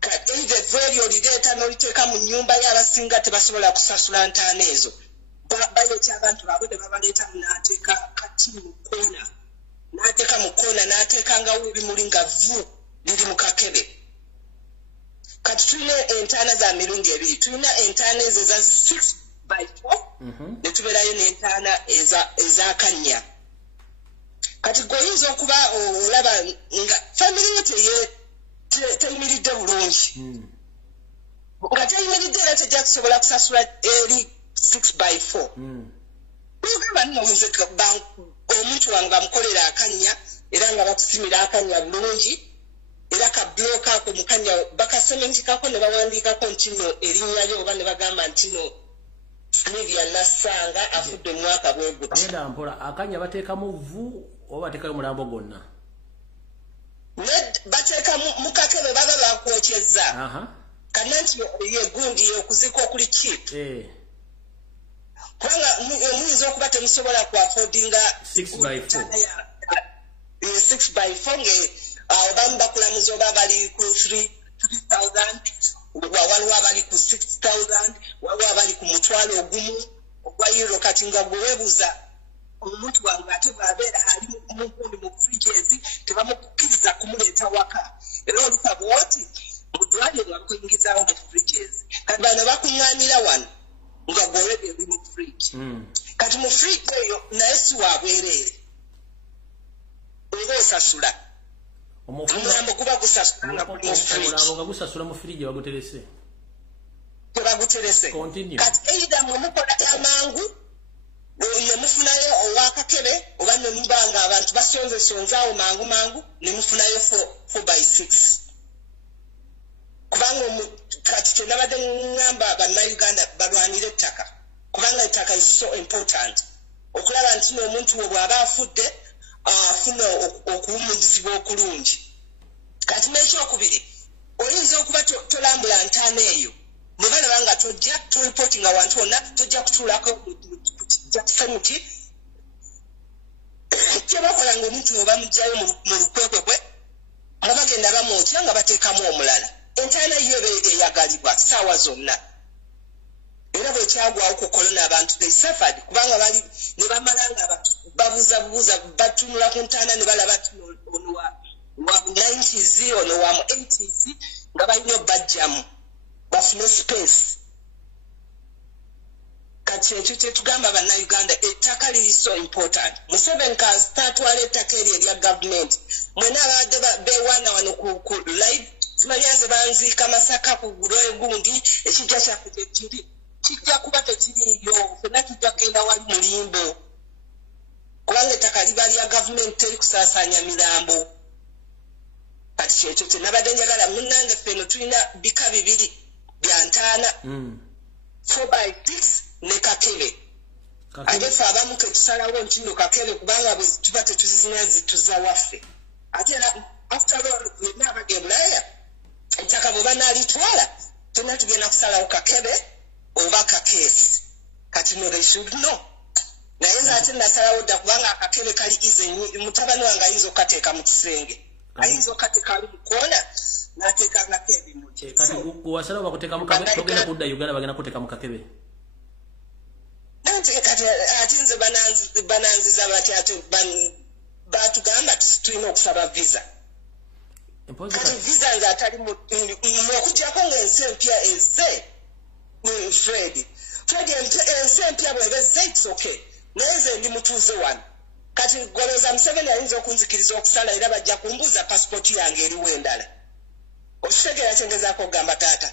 kati evvu eryo lireeta n'oliteeka mu nnyumba y'abasinga tebasobola kusasula ntaana ezo bayokya abantu baabwe ne babaleetamu n'ateeka kati mu koona n'ateeka mu koona n'ateekangawo ebimuli nga vvu liri mu kakebe kati tulina entaana za mirundi ebiri tulina entaana ezo eza 6x4 ne tubeerayo n'entaana ez'akannya kati goyinza okuba olaba nga family ye teyimiridde bulungi nga teyimiridde era tejja kusobola kusasula eri 6x4 ogamba nnoze omuntu wange bamukolera akannya era nga bakusimira akannya bulungi era kabloka ako mukanya bakasementikako ne bawandiikako nti no erinnya lyo oba ne bagamba nti no Sylvia Nassanga afudde mwaka bweguti era mpola akanya bateekamu vvu oba bateekayo mulambo gwonna bateeka mukakebe baba bakwokyezza kananti yegundi okuzika okuli chip kubanga muyinza okuba temusobola kuafodinga 6x4 nge abamu bakulamuza oba bali ku 3,000 waliwo abali ku 6,000 waliwo abali ku mutwalo ogumu ogwa euro kati nga gwe weebuuza omuntu wange ate bw'abeera ali mugundi mu fridges tebamukkiriza kumuleeta waka era olusaba oti mudwaliro bakuyingizaawo mu fridges kati bano bakuŋŋaanira wano nga gwolebye oli mu fridge kati mu fridge eyo naye si wabwereere oba osasula omulambo guba gusasula nga guli mu fridge omulambo nga gusasula mu fridge baguterese tebaguterese kati eida mwemukola amangu nemufunayo owakakebe oba nemubanga abantu basonzesonzaawo mangu nemufunayo 4x6 kubanga kati kyenabadde ŋŋamba bannayuganda balwanire ettaka kubanga ettaka is so important okulaba nti n'omuntu we bw'aba afudde afuna okuwummuzibwa okulungi kati n'ekyokubiri oyinza okuba tolambula ntaana eyo ne balaba nga tojja toripootinga wantu wonna tojja kutuulako jakisemuti kyebakola ng'omuntu we bamugjayo mu lukwekwekwe nga bagenda bamwokya nga bateekamu omulala entaana yo eyagalibwa ssaawa zonna era bwekyagwawo ku kolona abantu they suffered kubanga bali ne bamala nga babuuzabuuza batunula ku ntaana ne balaba ti ono wa 90s ono wa mu 80s nga balina obajjamu bafune space kati ekyo kyetugamba bannayuganda ettaka liri so important Museveni kastatwala ettaka eryo erya gavumenti mwena abadde beewaana wano ku live simanyanze banziika Masaka ku guloye gundi ekijja kyaffe kiri kijja kuba tekiriyo fena kijja kugenda wali mulimbo kubanga ettaka liba lya gavumenti teri kusaasaanya mirambo kati kyekyo kyenabadde njagala munnange ffeno tulina bika bibiri bya ntaana 4x6 ne kakebe ate ffe abamu ketusalawo nti no kakebe kubanga bwe tuba tetuzina zituza waffe ate era after all bwenna abage bulaya ettaka bwe banaalitwala tonna tugenda kusalawo kakebe oba kakeesi kati no they should know naye nze ate nasalawo dda kubanga akakebe kali ize mutabani wange ayinza okukateeka mu kisenge ayinza okukateeka ali mu koona n'ateeka ngako ebimuli kati gwewasalawo bakuteeka mu kakebe togenda kudda Uganda bagenda kuteeka mu kakebe nanti kati ate nze bananziza bati ate batugamba tulina okusaba visa kati visa nze atali okuggyako ng'ensi empya ezze Fred ensi empya bweba ezze it's okay naye nze ndi mutuuze wano kati golooza Museveni ayinza okunzikiriza okusala era bajja kumbuuza pasipoti yange eriwo endala okitegeera kyengezaako okugamba taata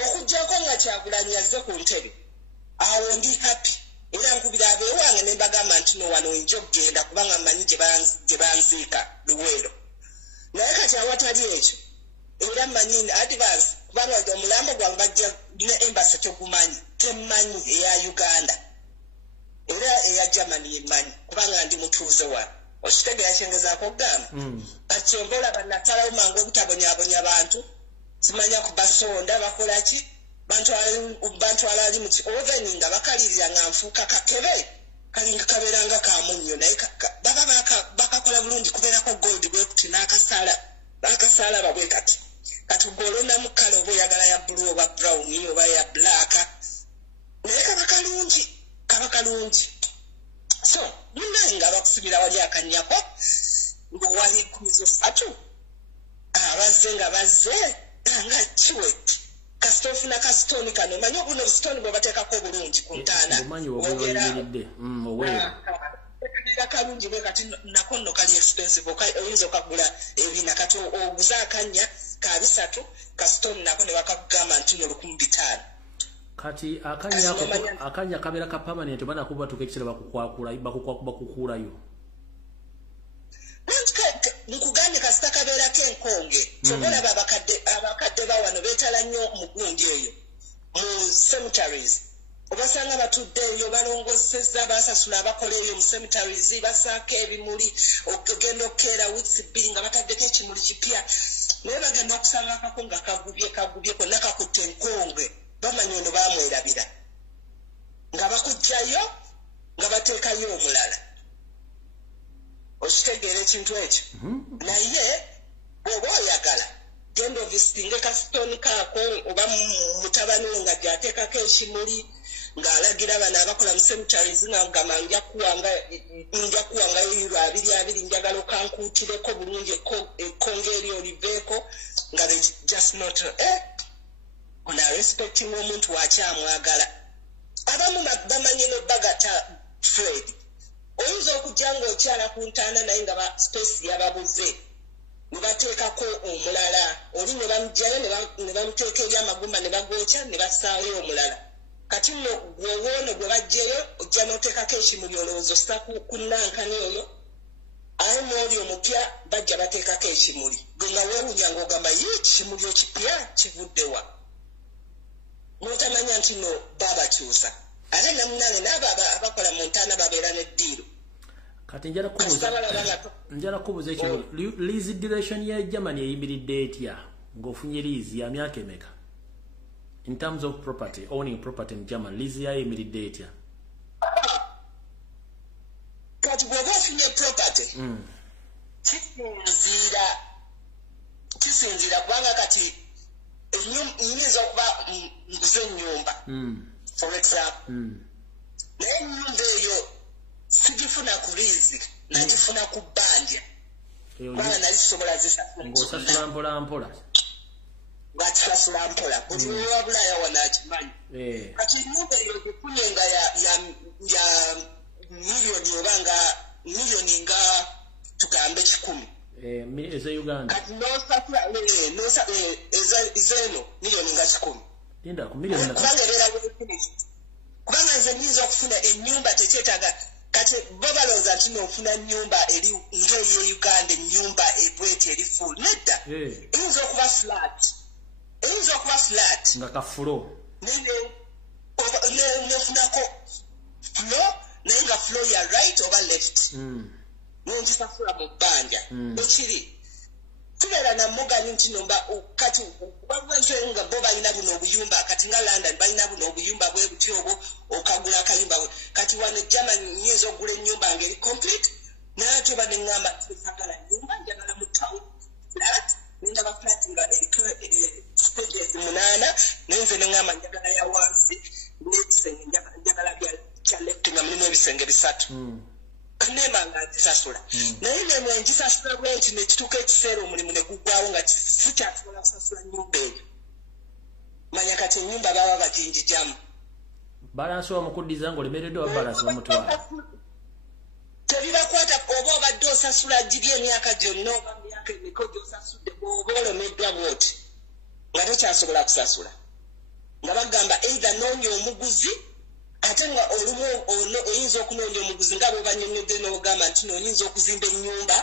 okuggyako nga Kyagulanyi yazze ku ntebe awo ndi happy era nkubira abeewange ne mbagamba nti no wano oyinza okugenda kubanga mmanyi gye banziika Luweero naye kati awatali ekyo era mmanyi advance kubanga omulambo gwange bajja ne embassy temmanyi eya Uganda era eya Germany emmanyi kubanga ndi mutuuze wano okitegeera kyengezaako okugamba kati kyombola bannasalawo mangu obutabonyaabonya bantu simanya kubasonda bakola ki bantu alali mu oven nga bakalirira nga nfuuka kakebe kalinga kaberanga ka munyo naye baba bakakola bulungi kubeerako gold bwe kuti n'akasaala babwe kati katugolona mu kale oba oyagala ya blue oba brown oba ya black naye kaba kalungi so munaye nga bakusibira wali akanyako ng'owali 13 abazze nga bazze nga kiweti kastofu na kastoni kano manyo buno stone bwe bateekako bulungi ku ntaana Ekirira kalungi bwe kati nako nno kali expensive oyinza okagula ebina kati oguza akanya ka 3 kastoni nako ne bakakugamba nti 1,500 kati akanya kabeera ka permanent bana kuba tukekisera bakukuulayo nkuganye kasita kabeera kenkonge sobola abakadde bawano beetala nnyo mugundi oyo mu cemeteries obasanga batudde eyo balongoseza basasula abakola eyo mu cemeteries basaako ebimuli okugenda okukeera weeks 2 nga bataddeko ekimuli kipya naye bagenda okusanga akako nga kagubye konna kakutte enkonge bamanya ono bamwerabira nga bakugjayo nga bateekayo omulala okitegeera ekintu ekyo naye bw'oba oyagala genda ovisitinge kasitoni kaako oba mutabani we nga gyateekako ekimuli ng'alagira bano abakola mu cemeteries ngagamba nja kuwangayo €200 njagala okankuutireko bulungi ekkonge eri oliveeko nga just not ono respecting omuntu wakyamwagala abamu bamanyi n'ebbagata Fred oyinza okujja ng'okyala ku ntaana naye nga space yababuze ne bateekako omulala oli ne bamugjayo ne bamuteeka eri amagumba ne bagookya ne bassaayo omulala kati nno gwowoono gwe bajjeyo ojja n'oteekako ekimuli olowooza osita ku nankani oyo aye n'oli omupya bajja bateekako ekimuli gwe nga weewunya ng'ogamba ekimuli ekipya kivuddewa n'otamanya nti no baabakyusa ate namunane n'abo abakola mu ntaana babeera n'eddiiro kati njala kubuuza ekyo lease duration ya Germany eyimiridde etya ng'ofunye lease ya myaka emeka in terms of property owning property in Germany lease ya eyimiridde etya kati bw'oba ofunye property kisinziira kubanga kati nyinza okuba nguze ennyumba for example naye ennyumba eyo sigifuna ku liizi nagifuna ku bbanja kubanga nali sisobola zisasula mpola ngakisasula mpola buli wabulaya wano akimanyi kati ennyumba eyo gifunye nga ya miliyoni oba nga miliyoni nga tugambe 10 eza Uganda kati nosasula ezeeno miliyoni nga 10 kubanga ebeera kubanga nze nyinza okufuna ennyumba tekyetaaga kati bo balowooza nti n'ofuna nnyumba eri ng'eyo Uganda ennyumba ebweti eri full nedda eyinza okuba flat nga kafulo nefunako flo naye nga flo ya right oba left nengisasula mu bbanja ekiri tubeera namugani nti nomba kati wabwenso nga bo balina buno obuyumba kati nga London balina buno obuyumba bwe buti obwo okagula akayumba kati wano Germany nyinza okugula ennyumba ngeri complete naate oba neŋŋamba tisagala nnyumba njagala mu town flat nendaba flat nga eriko stages 8 nenze neŋŋamba njagala ya wansi n'ekisenge njagala kya left nga mulimu ebisenge 3 kanema nga nzisasula naye nemwe ngisasula bwenti nekituuka ekiseera omulimu ne guggwawo nga sikyasobola kusasula nnyumba eyo manya kati ennyumba baba baginjijamu balansi wamukuddiza ng'olemereddwa wa balansi bamutwala tebibakwata oba obadde osasula giri emyaka gyonna oba myaka emiko gyosasudde bw'oba olemeddwa bwoti nga tokyasobola kusasula nga bagamba either noonya omuguzi ate nga olumu oyinza okunoonya omuguzi nga bwebanyonyodde n'ogamba nti noyinza okuzimba ennyumba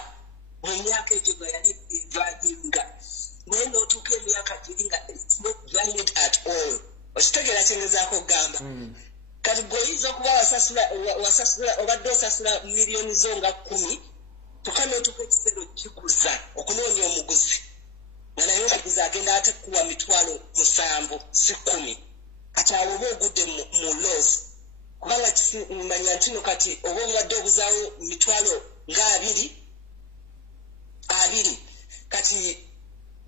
mu myaka egyo nga yali evaginga naye n'otuuka emyaka giri nga it's not valid at all okitegeera kyengezaako okugamba kati gweoyinza okuba wasasula obadde osasula miliyoni zo nga 10 toka n'otuuka ekiseera okikuza okunoonya omuguzi nga naye omuguzi agenda ate kuwa $7,000 si 10 kati awo oba ogudde mu loss kubanga manya ntino kati oba omuwadde obuzaawo mitwalo nga abiri kati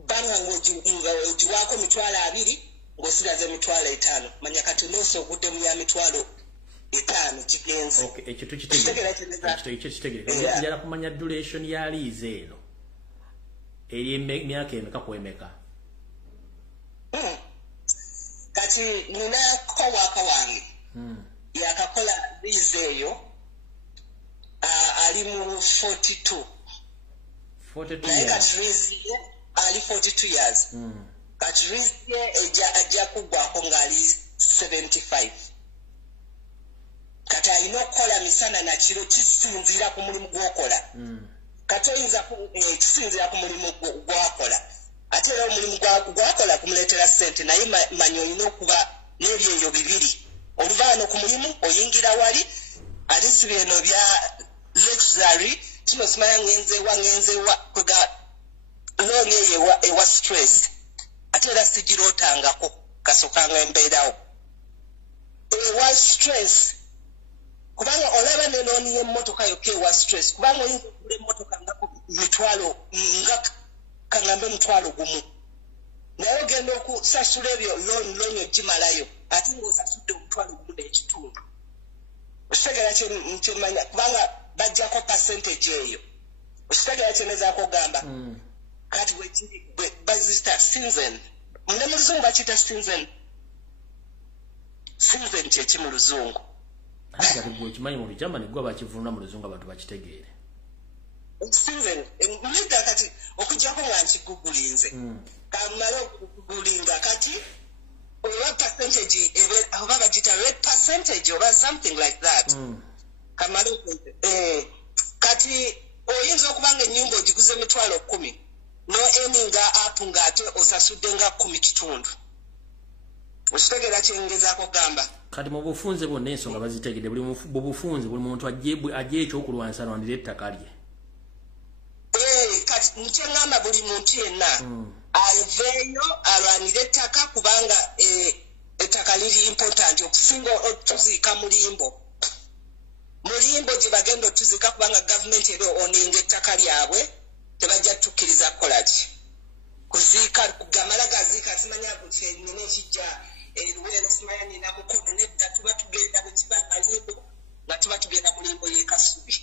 banga ng'ogiwaako mitwalo 2 ng'osigaze mitwalo 5 manya kati noosi ogudde mu ya mitwalo 5 kigenze. Ekyo tukitegeera njala kumanya duration ya liize eno eri emyaka emeka ku emeka. Kati nina kowaaka wange yakakola liize eyo ali mu 42 naye kati liize ye ali 42 years kati liize ye ajja kuggwako ng'ali 75 kati alina okukola misana na kiro kisinziira ku mulimu gw'okola kati oyinza kisinziira ku mulimu gw'akola ate era omulimu gwakola kumuleetera ssente naye manya olina okuba n'ebyeyo bibiri oluvaano ku mulimu oyingira wali ate si bino bya luxury kino simanya ngenzewa kwega looni eyo ewa stress ate era sigirootangako kasokanga embeerawo ewa stress kubanga olaba ne looni y'emmotoka yokka ewa stress kubanga oyinza okugula emmotoka nga mitwalo nga kangambe mutwalo gumu naye ogenda okusasula ebyo looni ogimalayo ate ng'osasudde omutwalo gumu n'ekitundu okitegeera kyemanya kubanga bajjako percentage eyo okitegeera kyenezaako ogamba kati bazita season ne mu luzungu bakiyita season kyeki mu luzungu kati gwe okimanyi mu lujama ne gwe bakivunula mu luzungu abantu bakitegeere season nida kati okujjako nga nkigugulinze kamala okugulinga kati oba percentage oba bagita red percentage oba something like that kamala kati oyinza okubanga ennyumba ogiguze mitwalo 10 no eninga apu ng'ate osasudde nga 10 kitundu okitegeera kyengezaako gamba kati mu bufunze bonna ensonga bazitegedde buli bufunze buli muntu ajje ekyokulwanisa alwanira ettaka lye kati nkyeŋŋamba buli muntu yenna aveeyo alwanire ettaka kubanga ettaka liri important okusinga otuziika mulimbo gye bagenda otuziika kubanga gavumenti eri oninga ettaka lyabwe tebajja tukkiriza kukola ki kuziika gamala gaziika simanya nina ekijja eruweero simanya nina mukono nedda tuba tugenda bwekibanga limbo nga tuba tugenda mu limbo y'ekasubi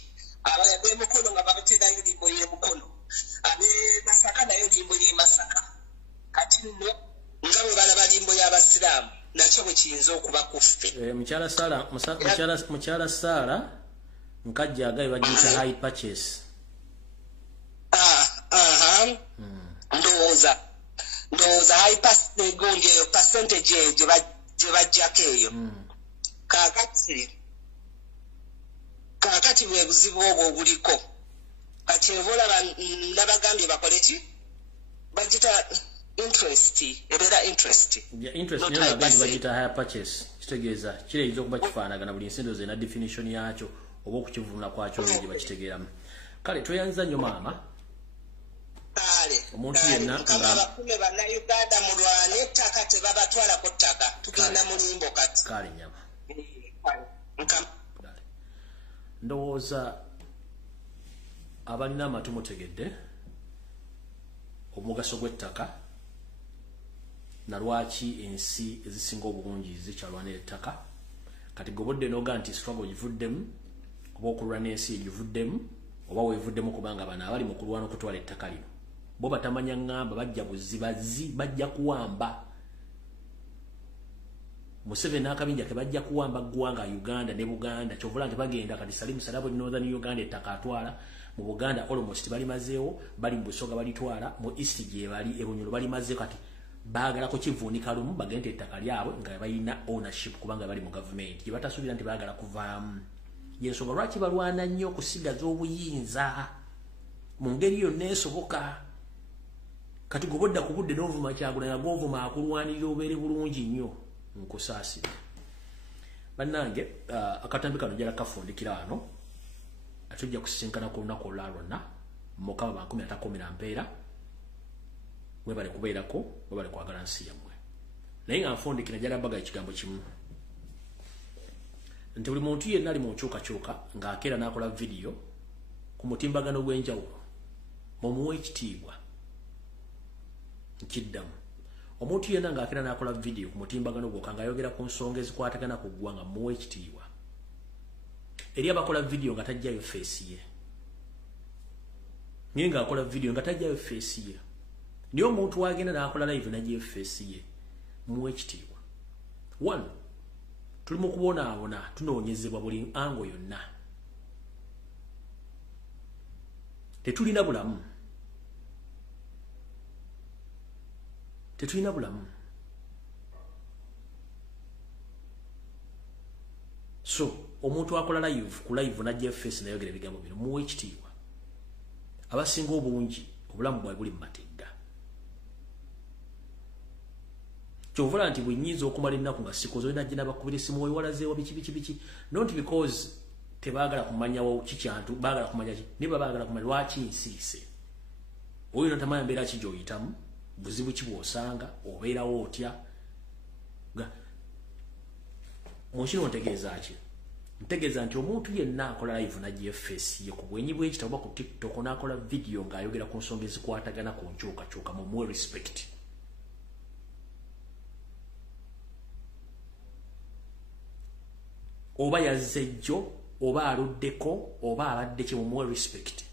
ab'emukono nga babaterayo limbo y'emukono ab'emasaka nayo limbo y'emasaka kati nno nga bwe balaba limbo y'abasiraamu nakyo bwe kiyinza okuba kuffe. Mukyala Saara nkajja agaye bagiyita high purchase. Ndowooza high gundi eyo percentage eyo gye bajjako eyo kaakati bwe buzibu obwo obuliko kati ebolaba nabagambye bakole ki bagita interest ebeera interest niyo bagita higher purchase kitegeeza kireyinza okuba kifaanagana buli nsindo zena definition yakyo oba okukivunula kwakyo gye bakitegeeramu. Kale tweyanza nnyo maama omuntu yenna abakume bannayuganda mulwane ettaka tebabatwalako ttaka tugenda mulimbo kati kale nyama ndowooza abalina amatu mutegedde omugaso gw'ettaka na lwaki ensi ezisinga obulungi zikyalwanira ettaka kati gobodde noga nti struggle givuddemu oba okulwana ensi egivuddemu oba weevuddemu kubanga bano abali mu kulwana okutwala ettaka lino bo batamanya ngamba bajja buzibazi bajja kuwamba Museveni n'akabinja ke bajja kuwamba ggwanga Uganda ne Buganda kyovula nti bagenda kati Salimu Salabo Northern Uganda ettaka atwala mu Buganda almost bali mazeewo bali mu Busoga balitwala mu East gye bali Ebunyoro bali mazeewo kati baagala ko kivuunika lumu bagenda ettaka lyabwe nga balina ownership kubanga bali mu government gye batasuubira nti baagala kuvaamu yensonga lwaki balwana nnyo okusigaza obuyinza mu ngeri yonna esoboka kati gobodda ku budde n'ovuma Kyagulanyi gw'ovuma akulwanirira obeere bulungi nnyo nkusaasira bannange akatambi kano njala kafundikira wano atujja kusisinkana ku lunaku olulala lwonna Mukama 2010 mpeera webale kubeerako webale kwagala nsi yammwe naye nga nfundikira njala baga ekigambo kimu nti buli muntu yenna ali mu nkyukakyuka ng'akeera n'akola video ku mutimbagano gw'enjawulo mumuwe ekitiibwa nkiddamu omuntu yenna ng'akeera n'akola video ku mutimbagano gwokka ng'ayogera ku nsonga ezikwatagana ku ggwanga mumuwe ekitiibwa eri abakola video nga tajjayo feesi ye naye ng'akola video nga tajjayo feesi ye niyo omuntu wagenda n'akola live najjayo feesi ye mumuwe ekitiibwa. One, tuli mu kubonaabona tunoonyezebwa buli ango yonna. Tetulina bulamu. Tetulina bulamu. So, omuntu akola live ku live najja face nayogera ebigambo bino muwe ekitiibwa. Abasinga obungi obulamu bwabwe buli mu mategga. Kyovula nti bwe nnyinza okumala ennaku nga sikoze najja n'abakubira essimu wewalazeewo biki not because tebaagala kumanyawo kikyantu baagala kumanya ki ne baagala kumanya lwaki nsirise oyo notamanya mbeera ki gy'oyitamu buzibu ki bw'osanga obeerawo otya munkino ntegeeza ki ntegeeza nti omuntu yenna akola live najja face ye ku bwenyi bw'ekitabo ku TikTok n'akola video ng'ayogera ku nsonga ezikwatagana ku nkyukakyuka mumuwe respect. Oba yazejjo oba aluddeko oba abadde kye mumuwe respect.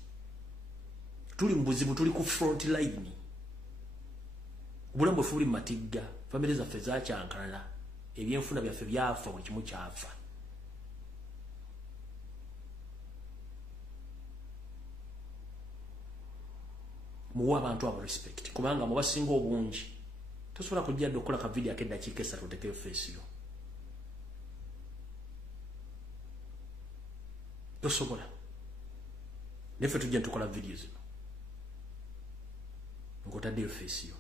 Tuli mu buzibu tuli ku front line. Obulamu bweffe buli mu matigga famire zaffe zakyankalala ebyenfuna byaffe byafa buli kimu kyafa. Muwa abantu abo respect kubanga mu basinga obungi tosobola kujja dde okukola ka video ak'eddakiika esatu otekeyo face yo. Tosobola. Neffe tujja ntukola video zino. Ng'otaddeyo face yo.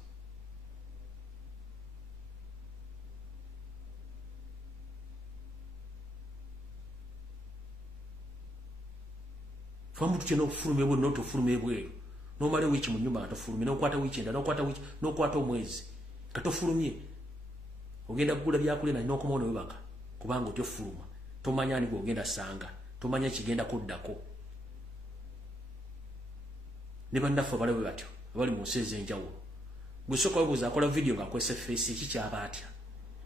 Famu tukyena okufuluma ebweru n'otofuluma ebweru. N'omala wiiki mu nnyumba nga tofulumye n'okwata wiiki endala n'okwata omwezi nga tofulumye. Ogenda kugula byakulya nali n'okomawo ne webaka kubanga otyo fuluma. Tomanya ani gw'ogenda sanga. Tomanya kigenda kuddako. Ne bannaffe balabe batyo abali mu nsi ez'enjawulo. Gwe sooka webuuza akola video ng'akozesa face ki kyaba atya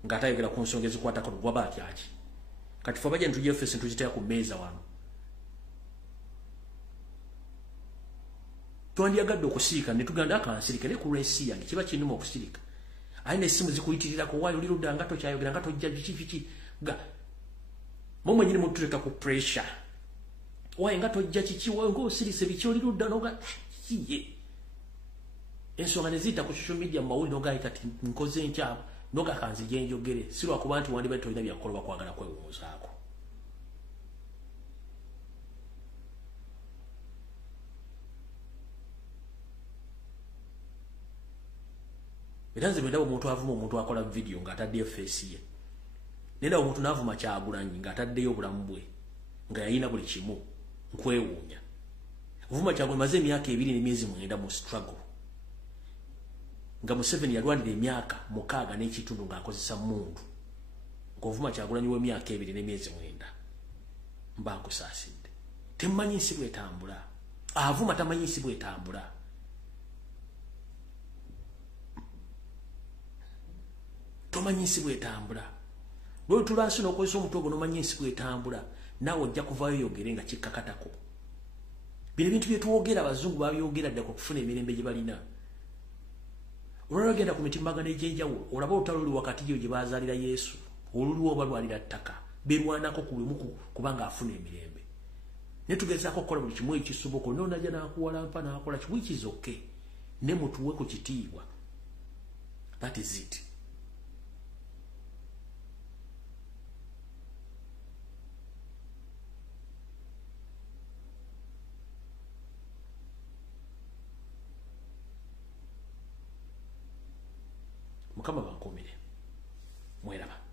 ng'atayogera ku nsonga ezikwatako bwaba atya ki. Kati ffe abajja ntujja face ntugiteeka ku mmeeza wano. Twandiyagadde okusirika ne tugenda akansirika ne ku lw'ensi yange kiba kinnuma okusirika. Aye n'essimu zikuyitirirako waayo oli ludda nga tokyayogera nga tojja biki Mumwe nyini mutuleka ku pressure. Waye nga tojja kiki wayo ng'osirise biki oli ludda noga kiye. Ensonga ne ziyita ku social media mu mawulire n'ogayita ti nkoze nkyabo noga kanzija enjogere si lwakuba nti wandibadde tolina byakukola bakwagala kwewuuzaako. Era nze bwe ndaba omuntu avuma omuntu akola video ng'ataddeyo face ye. Nenda omuntu n'avuma Kyagulanyi ng'ataddeyo obulamu bwe nga yalina buli kimu nkwewuunya. Vuma Kyagulanyi maze emyaka 2 n'emyezi 9 mu struggle. Nga Museveni yalwanira emyaka 6 n'ekitundu ng'akozesa mundu. Ng'ovuma Kyagulanyi w'emyaka 2 n'emyezi 9. Mba nkusaasidde. Temumanyi nsi bw'etambula. Avuma tamanyi nsi bw'etambula. Tomanyi nsi bw'etambula. Lwe tulansi n'okozesa omutwe n'omanyi ensi bw'etambula naawe ojja kuvaayo yogere nga kikkakatako. Bino ebintu bye twogera abazungu babyogera ddala okufuna emirembe gye balina. Olwala ogenda ku mitimbagano egy'enjawulo olaba olutalo luli wakati gyo gye baazaalira Yesu oluliwo oba lwalira ttaka beerwanako ku lumu kubanga afuna emirembe. Ne tugezaako okukola buli kimu ekisoboka n'onajja n'akuwalampa n'akola ki which is okay. Ne mutuwe ku kitiibwa. That is it. Mukama bankomere. Mweraba.